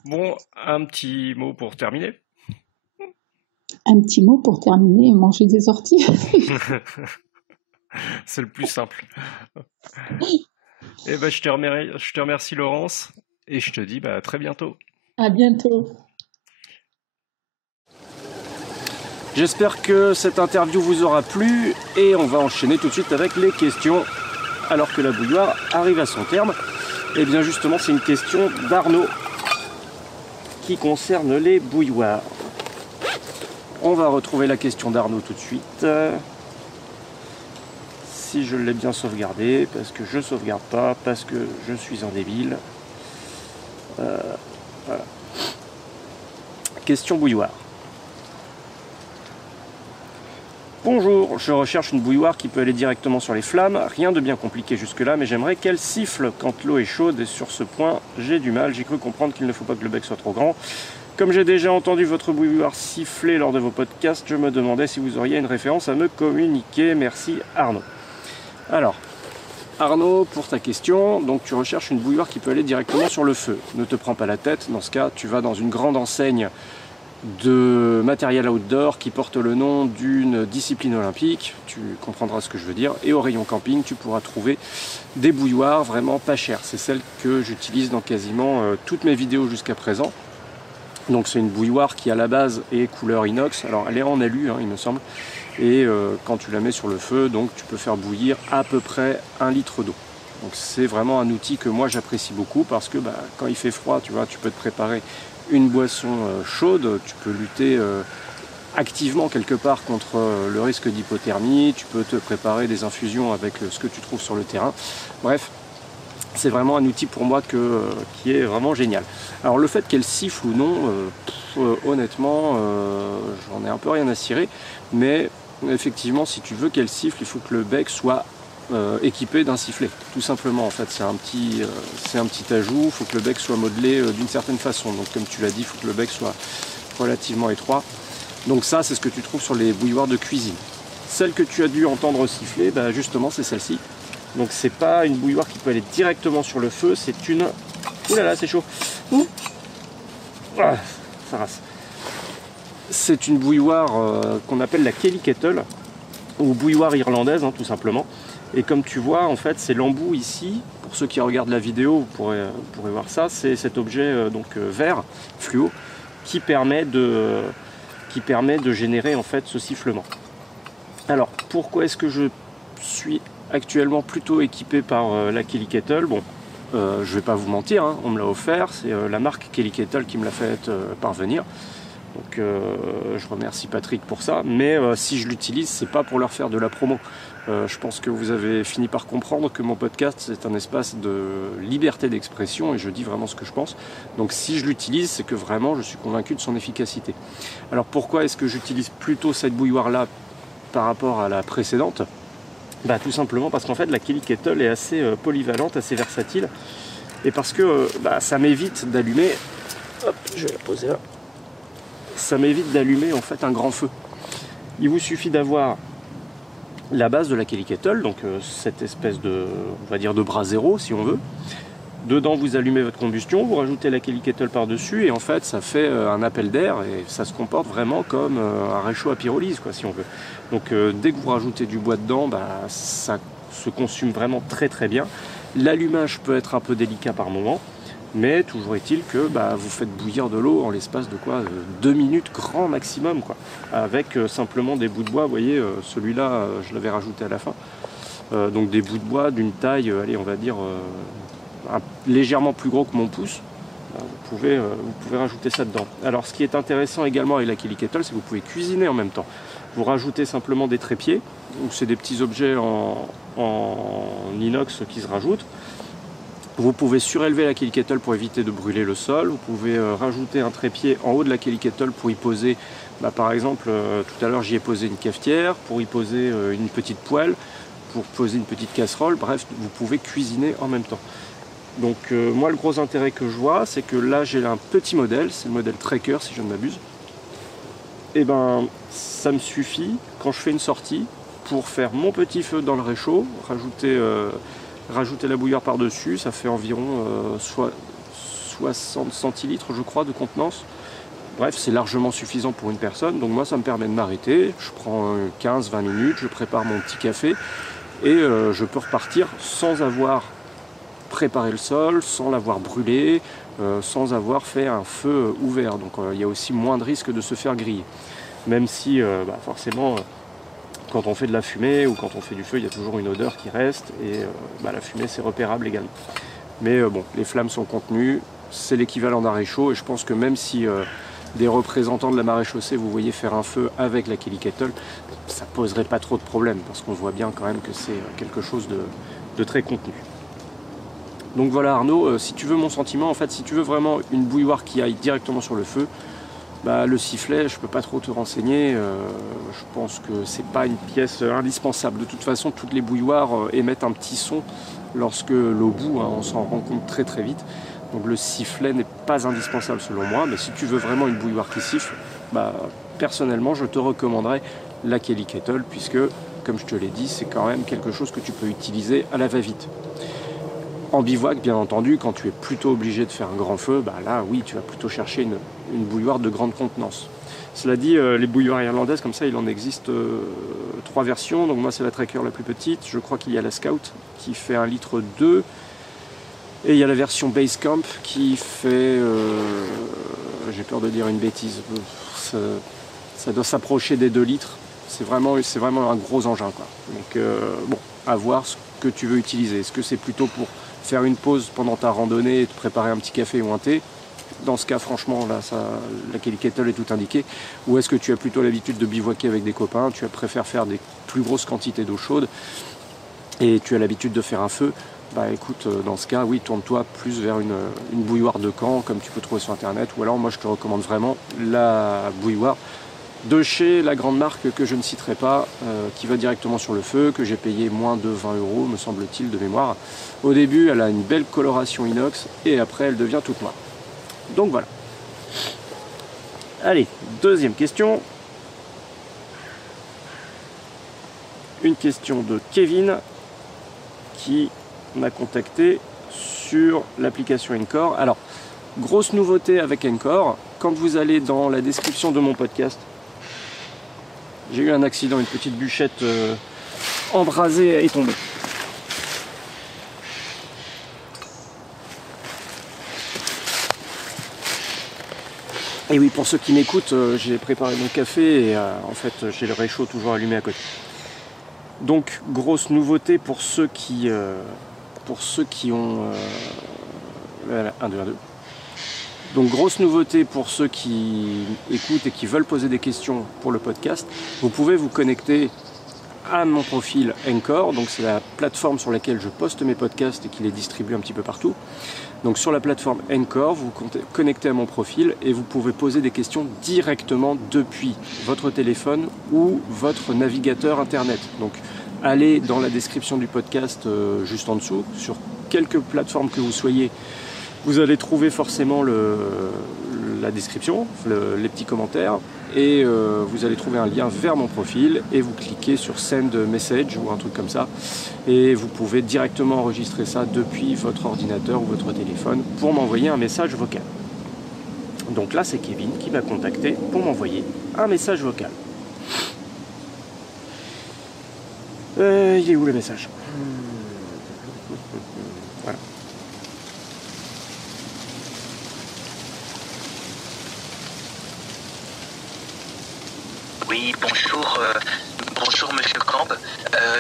Bon, un petit mot pour terminer. Un petit mot pour terminer, manger des orties. C'est le plus simple. Et je te remercie Laurence, et je te dis à très bientôt. À bientôt. J'espère que cette interview vous aura plu et on va enchaîner tout de suite avec les questions alors que la bouilloire arrive à son terme. Et bien justement, c'est une question d'Arnaud qui concerne les bouilloires. On va retrouver la question d'Arnaud tout de suite. Si je l'ai bien sauvegardé, parce que je sauvegarde pas, parce que je suis un débile. Voilà. Question bouilloire. Bonjour, je recherche une bouilloire qui peut aller directement sur les flammes. Rien de bien compliqué jusque-là, mais j'aimerais qu'elle siffle quand l'eau est chaude et sur ce point, j'ai du mal. J'ai cru comprendre qu'il ne faut pas que le bec soit trop grand. Comme j'ai déjà entendu votre bouilloire siffler lors de vos podcasts, je me demandais si vous auriez une référence à me communiquer. Merci Arnaud. Alors, Arnaud, pour ta question, donc tu recherches une bouilloire qui peut aller directement sur le feu. Ne te prends pas la tête, dans ce cas, tu vas dans une grande enseigne de matériel outdoor qui porte le nom d'une discipline olympique, tu comprendras ce que je veux dire, et au rayon camping tu pourras trouver des bouilloires vraiment pas chères. C'est celle que j'utilise dans quasiment toutes mes vidéos jusqu'à présent. Donc c'est une bouilloire qui à la base est couleur inox, alors elle est en alu il me semble, et quand tu la mets sur le feu, donc tu peux faire bouillir à peu près 1 litre d'eau. Donc c'est vraiment un outil que moi j'apprécie beaucoup parce que quand il fait froid, tu vois, tu peux te préparer une boisson chaude, tu peux lutter activement quelque part contre le risque d'hypothermie, tu peux te préparer des infusions avec ce que tu trouves sur le terrain. Bref, c'est vraiment un outil pour moi qui est vraiment génial. Alors le fait qu'elle siffle ou non, honnêtement, j'en ai un peu rien à cirer, mais effectivement si tu veux qu'elle siffle, il faut que le bec soit équipé d'un sifflet, tout simplement. En fait, c'est un petit ajout. Il faut que le bec soit modelé d'une certaine façon. Donc, comme tu l'as dit, il faut que le bec soit relativement étroit. Donc ça, c'est ce que tu trouves sur les bouilloires de cuisine. Celle que tu as dû entendre siffler, justement, c'est celle-ci. Donc, c'est pas une bouilloire qui peut aller directement sur le feu. C'est une... Ouh là là, c'est chaud. Ouh. Ah, ça rase. C'est une bouilloire qu'on appelle la Kelly Kettle ou bouilloire irlandaise, tout simplement. Et comme tu vois, en fait, c'est l'embout ici. Pour ceux qui regardent la vidéo, vous pourrez voir ça. C'est cet objet vert fluo qui permet de générer en fait ce sifflement. Alors, pourquoi est-ce que je suis actuellement plutôt équipé par la Kelly Kettle? Bon, je vais pas vous mentir, on me l'a offert. C'est la marque Kelly Kettle qui me l'a fait parvenir. Donc je remercie Patrick pour ça, mais si je l'utilise, c'est pas pour leur faire de la promo. Je pense que vous avez fini par comprendre que mon podcast c'est un espace de liberté d'expression et je dis vraiment ce que je pense. Donc si je l'utilise, c'est que vraiment je suis convaincu de son efficacité. Alors pourquoi est-ce que j'utilise plutôt cette bouilloire-là par rapport à la précédente ? Tout simplement parce qu'en fait la Kelly Kettle est assez polyvalente, assez versatile et parce que ça m'évite d'allumer, hop, je vais la poser là, ça m'évite d'allumer en fait un grand feu. Il vous suffit d'avoir la base de la Kelly Kettle, donc cette espèce de, on va dire de bras zéro si on veut. Dedans vous allumez votre combustion, vous rajoutez la Kelly Kettle par-dessus et en fait ça fait un appel d'air et ça se comporte vraiment comme un réchaud à pyrolyse quoi si on veut. Donc dès que vous rajoutez du bois dedans, ça se consume vraiment très très bien. L'allumage peut être un peu délicat par moment, mais toujours est-il que vous faites bouillir de l'eau en l'espace de 2 minutes grand maximum quoi, avec simplement des bouts de bois. Vous voyez celui-là je l'avais rajouté à la fin, donc des bouts de bois d'une taille, allez on va dire légèrement plus gros que mon pouce. Vous pouvez rajouter ça dedans. Alors ce qui est intéressant également avec la Kelly Kettle, c'est que vous pouvez cuisiner en même temps. Vous rajoutez simplement des trépieds, donc c'est des petits objets en inox qui se rajoutent. Vous pouvez surélever la Kelly Kettle pour éviter de brûler le sol. Vous pouvez rajouter un trépied en haut de la Kelly Kettle pour y poser, par exemple, tout à l'heure j'y ai posé une cafetière, pour y poser une petite poêle, pour poser une petite casserole. Bref, vous pouvez cuisiner en même temps. Donc moi le gros intérêt que je vois, c'est que là j'ai un petit modèle, c'est le modèle Tracker si je ne m'abuse. Et ça me suffit quand je fais une sortie pour faire mon petit feu dans le réchaud, rajouter la bouilloire par-dessus, ça fait environ 60 centilitres je crois de contenance. Bref, c'est largement suffisant pour une personne, donc moi ça me permet de m'arrêter, je prends 15-20 minutes, je prépare mon petit café et je peux repartir sans avoir préparé le sol, sans l'avoir brûlé, sans avoir fait un feu ouvert. Donc il y a aussi moins de risque de se faire griller. Même si forcément quand on fait de la fumée ou quand on fait du feu, il y a toujours une odeur qui reste et la fumée c'est repérable également. Mais les flammes sont contenues, c'est l'équivalent d'un réchaud et je pense que même si des représentants de la maréchaussée vous voyez faire un feu avec la Kelly Kettle, ça poserait pas trop de problème parce qu'on voit bien quand même que c'est quelque chose de très contenu. Donc voilà Arnaud, si tu veux mon sentiment, en fait si tu veux vraiment une bouilloire qui aille directement sur le feu, le sifflet je peux pas trop te renseigner, je pense que c'est pas une pièce indispensable. De toute façon toutes les bouilloires émettent un petit son lorsque l'eau bout, on s'en rend compte très très vite. Donc le sifflet n'est pas indispensable selon moi, mais si tu veux vraiment une bouilloire qui siffle, personnellement je te recommanderais la Kelly Kettle puisque comme je te l'ai dit c'est quand même quelque chose que tu peux utiliser à la va-vite. En bivouac, bien entendu, quand tu es plutôt obligé de faire un grand feu, là oui, tu vas plutôt chercher une bouilloire de grande contenance. Cela dit, les bouilloires irlandaises, comme ça, il en existe 3 versions. Donc moi, c'est la Tracker la plus petite. Je crois qu'il y a la Scout qui fait 1,2 litre. Et il y a la version Basecamp qui fait... j'ai peur de dire une bêtise. Ça doit s'approcher des 2 litres. C'est vraiment un gros engin, quoi. Donc à voir ce que tu veux utiliser. Est-ce que c'est plutôt pour faire une pause pendant ta randonnée et te préparer un petit café ou un thé? Dans ce cas, franchement, là, la Kelly Kettle est tout indiquée. Ou est-ce que tu as plutôt l'habitude de bivouaquer avec des copains, tu préfères faire des plus grosses quantités d'eau chaude et tu as l'habitude de faire un feu? Écoute, dans ce cas, oui, tourne-toi plus vers une bouilloire de camp, comme tu peux trouver sur internet. Ou alors, moi, je te recommande vraiment la bouilloire de chez la grande marque que je ne citerai pas, qui va directement sur le feu, que j'ai payé moins de 20 €, me semble-t-il, de mémoire. Au début, elle a une belle coloration inox et après, elle devient toute noire. Donc voilà. Allez, deuxième question. Une question de Kevin qui m'a contacté sur l'application Encore. Alors, grosse nouveauté avec Encore, quand vous allez dans la description de mon podcast, j'ai eu un accident, une petite bûchette embrasée est tombée. Et oui, pour ceux qui m'écoutent, j'ai préparé mon café et en fait j'ai le réchaud toujours allumé à côté. Donc grosse nouveauté pour ceux qui ont... voilà, 1, 2, 1, 2. Donc grosse nouveauté pour ceux qui écoutent et qui veulent poser des questions pour le podcast. Vous pouvez vous connecter à mon profil Anchor, donc c'est la plateforme sur laquelle je poste mes podcasts et qui les distribue un petit peu partout. Donc sur la plateforme Anchor, vous vous connectez à mon profil et vous pouvez poser des questions directement depuis votre téléphone ou votre navigateur internet. Donc allez dans la description du podcast juste en dessous, sur quelque plateforme que vous soyez, vous allez trouver forcément la description, les petits commentaires, et vous allez trouver un lien vers mon profil et vous cliquez sur Send Message ou un truc comme ça et vous pouvez directement enregistrer ça depuis votre ordinateur ou votre téléphone pour m'envoyer un message vocal. Donc là c'est Kevin qui m'a contacté pour m'envoyer un message vocal. Il est où le message ? Voilà. Oui, bonjour Monsieur Camp.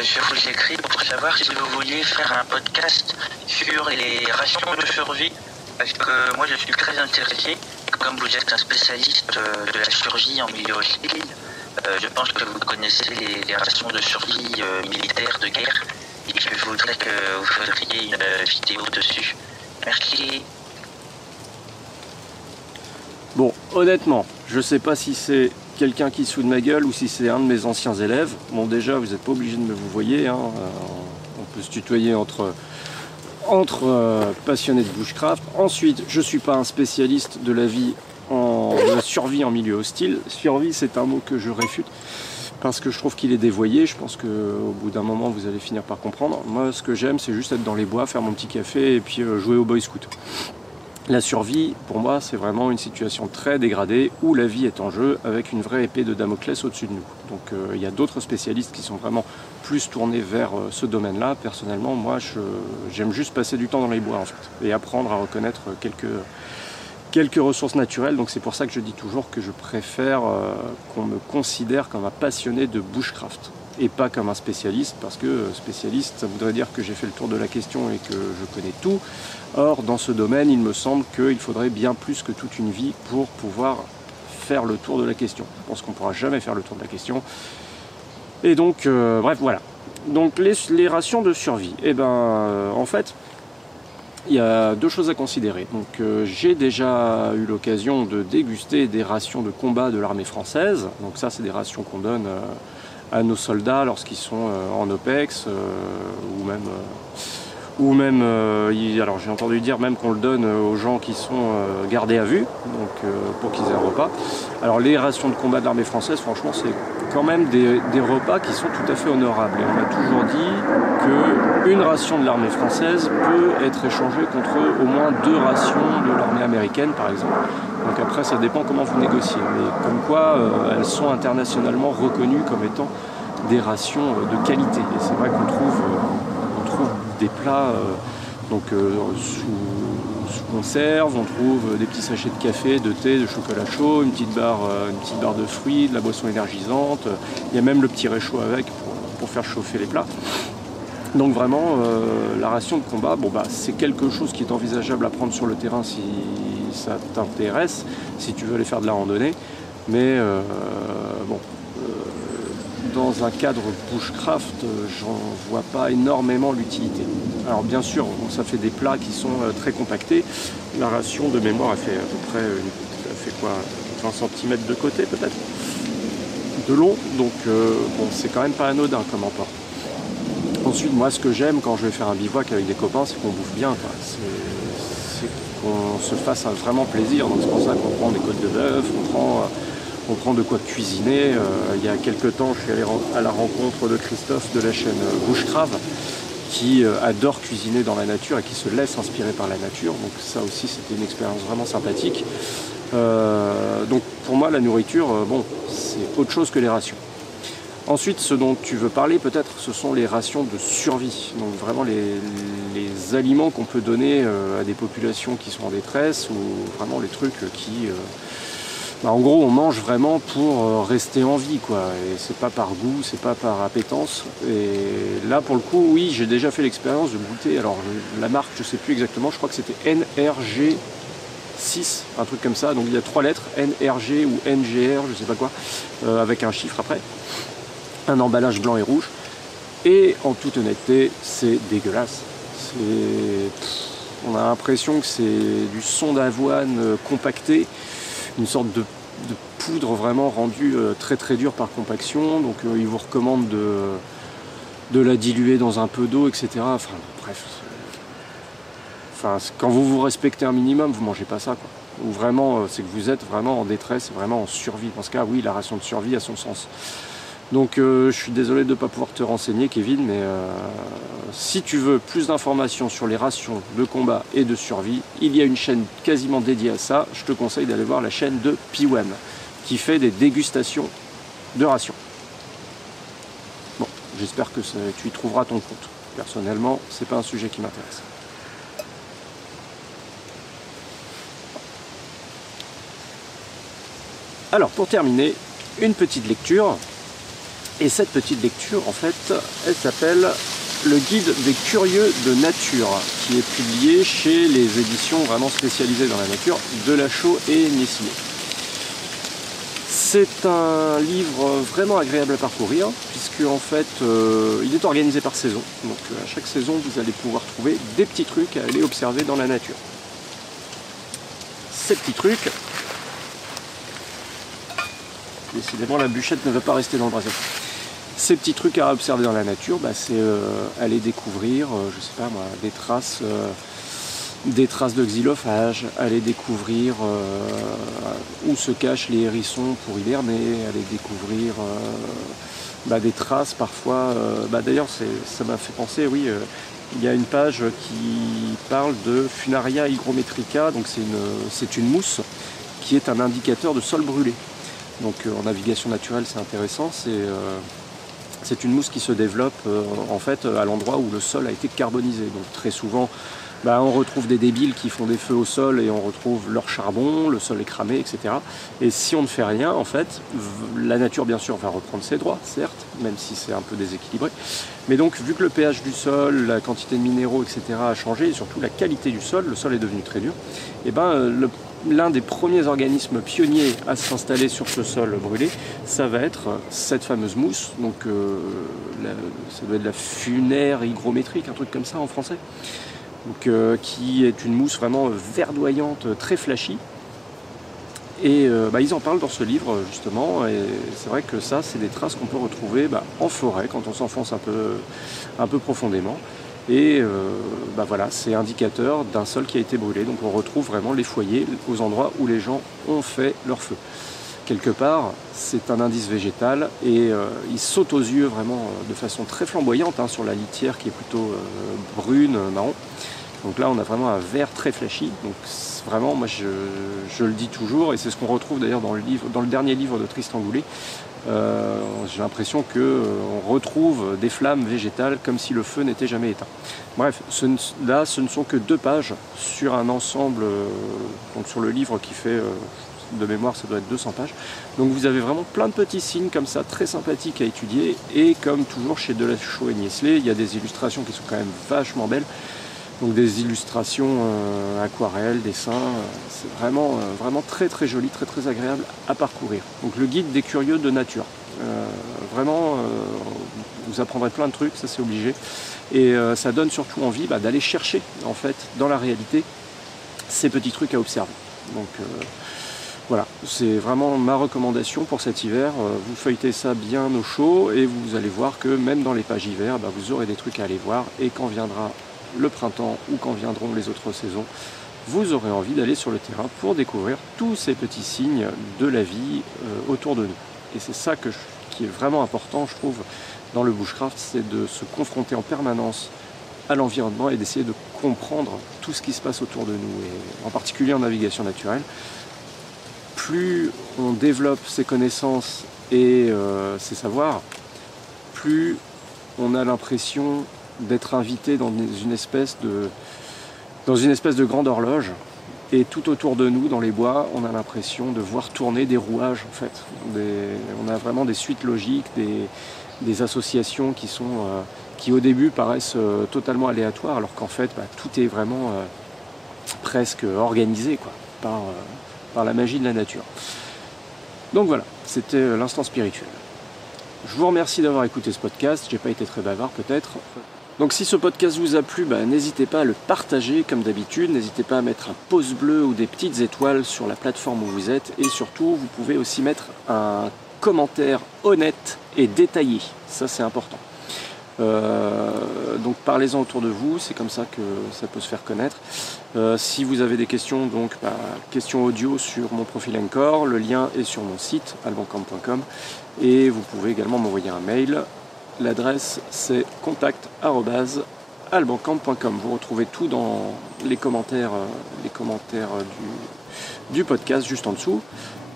Je vous écris pour savoir si vous vouliez faire un podcast sur les rations de survie, parce que moi je suis très intéressé, comme vous êtes un spécialiste de la survie en milieu hostile. Je pense que vous connaissez les rations de survie militaires de guerre, et je voudrais que vous feriez une vidéo dessus. Merci. Bon, honnêtement, je sais pas si c'est quelqu'un qui se fout de ma gueule ou si c'est un de mes anciens élèves. Bon, déjà, vous n'êtes pas obligé de me vous voyez, hein. On peut se tutoyer entre passionnés de bushcraft. Ensuite, je suis pas un spécialiste de la survie en milieu hostile. Survie, c'est un mot que je réfute parce que je trouve qu'il est dévoyé. Je pense qu'au bout d'un moment, vous allez finir par comprendre. Moi, ce que j'aime, c'est juste être dans les bois, faire mon petit café et puis jouer au Boy Scout. La survie, pour moi, c'est vraiment une situation très dégradée où la vie est en jeu avec une vraie épée de Damoclès au-dessus de nous. Donc il y a d'autres spécialistes qui sont vraiment plus tournés vers ce domaine-là. Personnellement, moi, j'aime juste passer du temps dans les bois en fait et apprendre à reconnaître quelques ressources naturelles. Donc c'est pour ça que je dis toujours que je préfère qu'on me considère comme un passionné de bushcraft et pas comme un spécialiste, parce que spécialiste, ça voudrait dire que j'ai fait le tour de la question et que je connais tout. Or, dans ce domaine, il me semble qu'il faudrait bien plus que toute une vie pour pouvoir faire le tour de la question. Je pense qu'on ne pourra jamais faire le tour de la question. Et donc, bref, voilà. Donc, les rations de survie. Eh ben, en fait, il y a deux choses à considérer. Donc, j'ai déjà eu l'occasion de déguster des rations de combat de l'armée française. Donc ça, c'est des rations qu'on donne à nos soldats lorsqu'ils sont en OPEX ou même alors j'ai entendu dire même qu'on le donne aux gens qui sont gardés à vue, donc pour qu'ils aient un repas. Alors les rations de combat de l'armée française, franchement, c'est quand même des repas qui sont tout à fait honorables. Et on a toujours dit qu'une ration de l'armée française peut être échangée contre au moins 2 rations de l'armée américaine, par exemple. Donc après, ça dépend comment vous négociez. Mais comme quoi, elles sont internationalement reconnues comme étant des rations de qualité. Et c'est vrai qu'on trouve des plats sous conserve, on trouve des petits sachets de café, de thé, de chocolat chaud, une petite barre de fruits, de la boisson énergisante. Il y a même le petit réchaud avec pour faire chauffer les plats. Donc vraiment, la ration de combat, c'est quelque chose qui est envisageable à prendre sur le terrain si ça t'intéresse, si tu veux aller faire de la randonnée. Mais dans un cadre bushcraft, j'en vois pas énormément l'utilité. Alors bien sûr, ça fait des plats qui sont très compactés. La ration de mémoire, elle fait à peu près, 20 cm de côté peut-être, de long. Donc c'est quand même pas anodin comme apport. Ensuite, moi, ce que j'aime quand je vais faire un bivouac avec des copains, c'est qu'on bouffe bien, quoi. C'est qu'on se fasse vraiment plaisir. Donc c'est pour ça qu'on prend des côtes de bœuf, on prend de quoi cuisiner. Il y a quelques temps, je suis allé à la rencontre de Christophe de la chaîne Bushcraft, qui adore cuisiner dans la nature et qui se laisse inspirer par la nature. Donc ça aussi, c'était une expérience vraiment sympathique. Donc pour moi, la nourriture, c'est autre chose que les rations. Ensuite, ce dont tu veux parler peut-être, ce sont les rations de survie. Donc vraiment les aliments qu'on peut donner à des populations qui sont en détresse, ou vraiment les trucs qui... en gros, on mange vraiment pour rester en vie, quoi. Et c'est pas par goût, c'est pas par appétence. Et là, pour le coup, oui, j'ai déjà fait l'expérience de goûter. Alors, la marque, je sais plus exactement, je crois que c'était NRG 6, un truc comme ça. Donc, il y a 3 lettres, NRG ou NGR, je sais pas quoi, avec un chiffre après. un emballage blanc et rouge. Et en toute honnêteté, c'est dégueulasse. On a l'impression que c'est du son d'avoine compacté, une sorte de poudre vraiment rendue très très dure par compaction. Donc il vous recommande de la diluer dans un peu d'eau, etc. Enfin bref. Quand vous respectez un minimum, vous ne mangez pas ça, quoi. Ou vraiment, c'est que vous êtes vraiment en détresse, vraiment en survie. Dans ce cas, oui, la ration de survie a son sens. Donc je suis désolé de ne pas pouvoir te renseigner, Kevin, mais si tu veux plus d'informations sur les rations de combat et de survie, il y a une chaîne quasiment dédiée à ça. Je te conseille d'aller voir la chaîne de Piwem, qui fait des dégustations de rations. Bon, j'espère que tu y trouveras ton compte. Personnellement, c'est pas un sujet qui m'intéresse. Alors, pour terminer, une petite lecture. Et cette petite lecture, en fait, elle s'appelle « Le guide des curieux de nature » qui est publié chez les éditions vraiment spécialisées dans la nature, Delachaux et Nestlé. C'est un livre vraiment agréable à parcourir, puisque en fait, il est organisé par saison. Donc à chaque saison, vous allez pouvoir trouver des petits trucs à aller observer dans la nature. Ces petits trucs... Décidément, la bûchette ne va pas rester dans le brasier. Ces petits trucs à observer dans la nature, c'est aller découvrir, je sais pas moi, des traces de xylophage, aller découvrir où se cachent les hérissons pour hiberner, aller découvrir des traces parfois. D'ailleurs, ça m'a fait penser, oui, il y a une page qui parle de Funaria hygrometrica, donc c'est une mousse qui est un indicateur de sol brûlé. Donc en navigation naturelle, c'est intéressant. C'est une mousse qui se développe en fait à l'endroit où le sol a été carbonisé. Donc très souvent, on retrouve des débiles qui font des feux au sol et on retrouve leur charbon, le sol est cramé, etc. Et si on ne fait rien, en fait, la nature bien sûr va reprendre ses droits, certes, même si c'est un peu déséquilibré. Mais donc vu que le pH du sol, la quantité de minéraux, etc. a changé, et surtout la qualité du sol, le sol est devenu très dur, et l'un des premiers organismes pionniers à s'installer sur ce sol brûlé, ça va être cette fameuse mousse, donc ça doit être de la funaire hygrométrique, un truc comme ça en français, donc, qui est une mousse vraiment verdoyante, très flashy. Et ils en parlent dans ce livre justement, et c'est vrai que ça, c'est des traces qu'on peut retrouver en forêt quand on s'enfonce un peu profondément. Et voilà, c'est indicateur d'un sol qui a été brûlé. Donc on retrouve vraiment les foyers aux endroits où les gens ont fait leur feu. Quelque part, c'est un indice végétal et il saute aux yeux vraiment de façon très flamboyante sur la litière qui est plutôt brune, marron. Donc là, on a vraiment un vert très flashy. Donc vraiment, moi je le dis toujours, et c'est ce qu'on retrouve d'ailleurs dans le dernier livre de Tristan Goulet. J'ai l'impression qu'on retrouve des flammes végétales comme si le feu n'était jamais éteint. Bref, là ce ne sont que 2 pages sur un ensemble, donc sur le livre qui fait, de mémoire ça doit être 200 pages. Donc vous avez vraiment plein de petits signes comme ça, très sympathiques à étudier, et comme toujours chez Delachaux et Nestlé, il y a des illustrations qui sont quand même vachement belles. Donc des illustrations aquarelles, dessins, c'est vraiment très très joli, très très agréable à parcourir. Donc le guide des curieux de nature. Vraiment, vous apprendrez plein de trucs, ça c'est obligé. Et ça donne surtout envie d'aller chercher en fait dans la réalité ces petits trucs à observer. Donc voilà, c'est vraiment ma recommandation pour cet hiver. Vous feuilletez ça bien au chaud et vous allez voir que même dans les pages hiver, vous aurez des trucs à aller voir, et quand viendra le printemps ou quand viendront les autres saisons, vous aurez envie d'aller sur le terrain pour découvrir tous ces petits signes de la vie autour de nous. Et c'est ça qui est vraiment important, je trouve, dans le bushcraft, c'est de se confronter en permanence à l'environnement et d'essayer de comprendre tout ce qui se passe autour de nous, et en particulier en navigation naturelle. Plus on développe ses connaissances et ses savoirs, plus on a l'impression d'être invité dans une espèce de grande horloge, et tout autour de nous dans les bois on a l'impression de voir tourner des rouages en fait. On a vraiment des suites logiques, des associations qui au début paraissent totalement aléatoires, alors qu'en fait tout est vraiment presque organisé par la magie de la nature. Donc voilà, c'était l'instant spirituel. Je vous remercie d'avoir écouté ce podcast, j'ai pas été très bavard peut-être. Donc si ce podcast vous a plu, n'hésitez pas à le partager comme d'habitude, n'hésitez pas à mettre un pouce bleu ou des petites étoiles sur la plateforme où vous êtes, et surtout vous pouvez aussi mettre un commentaire honnête et détaillé, ça c'est important. Donc parlez-en autour de vous, c'est comme ça que ça peut se faire connaître. Si vous avez des questions, donc questions audio sur mon profil Anchor, le lien est sur mon site albancamp.com, et vous pouvez également m'envoyer un mail. L'adresse c'est contact@albancamp.com. Vous retrouvez tout dans les commentaires du podcast juste en dessous.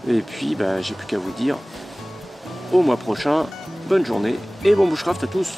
Et puis j'ai plus qu'à vous dire au mois prochain, bonne journée et bon bushcraft à tous.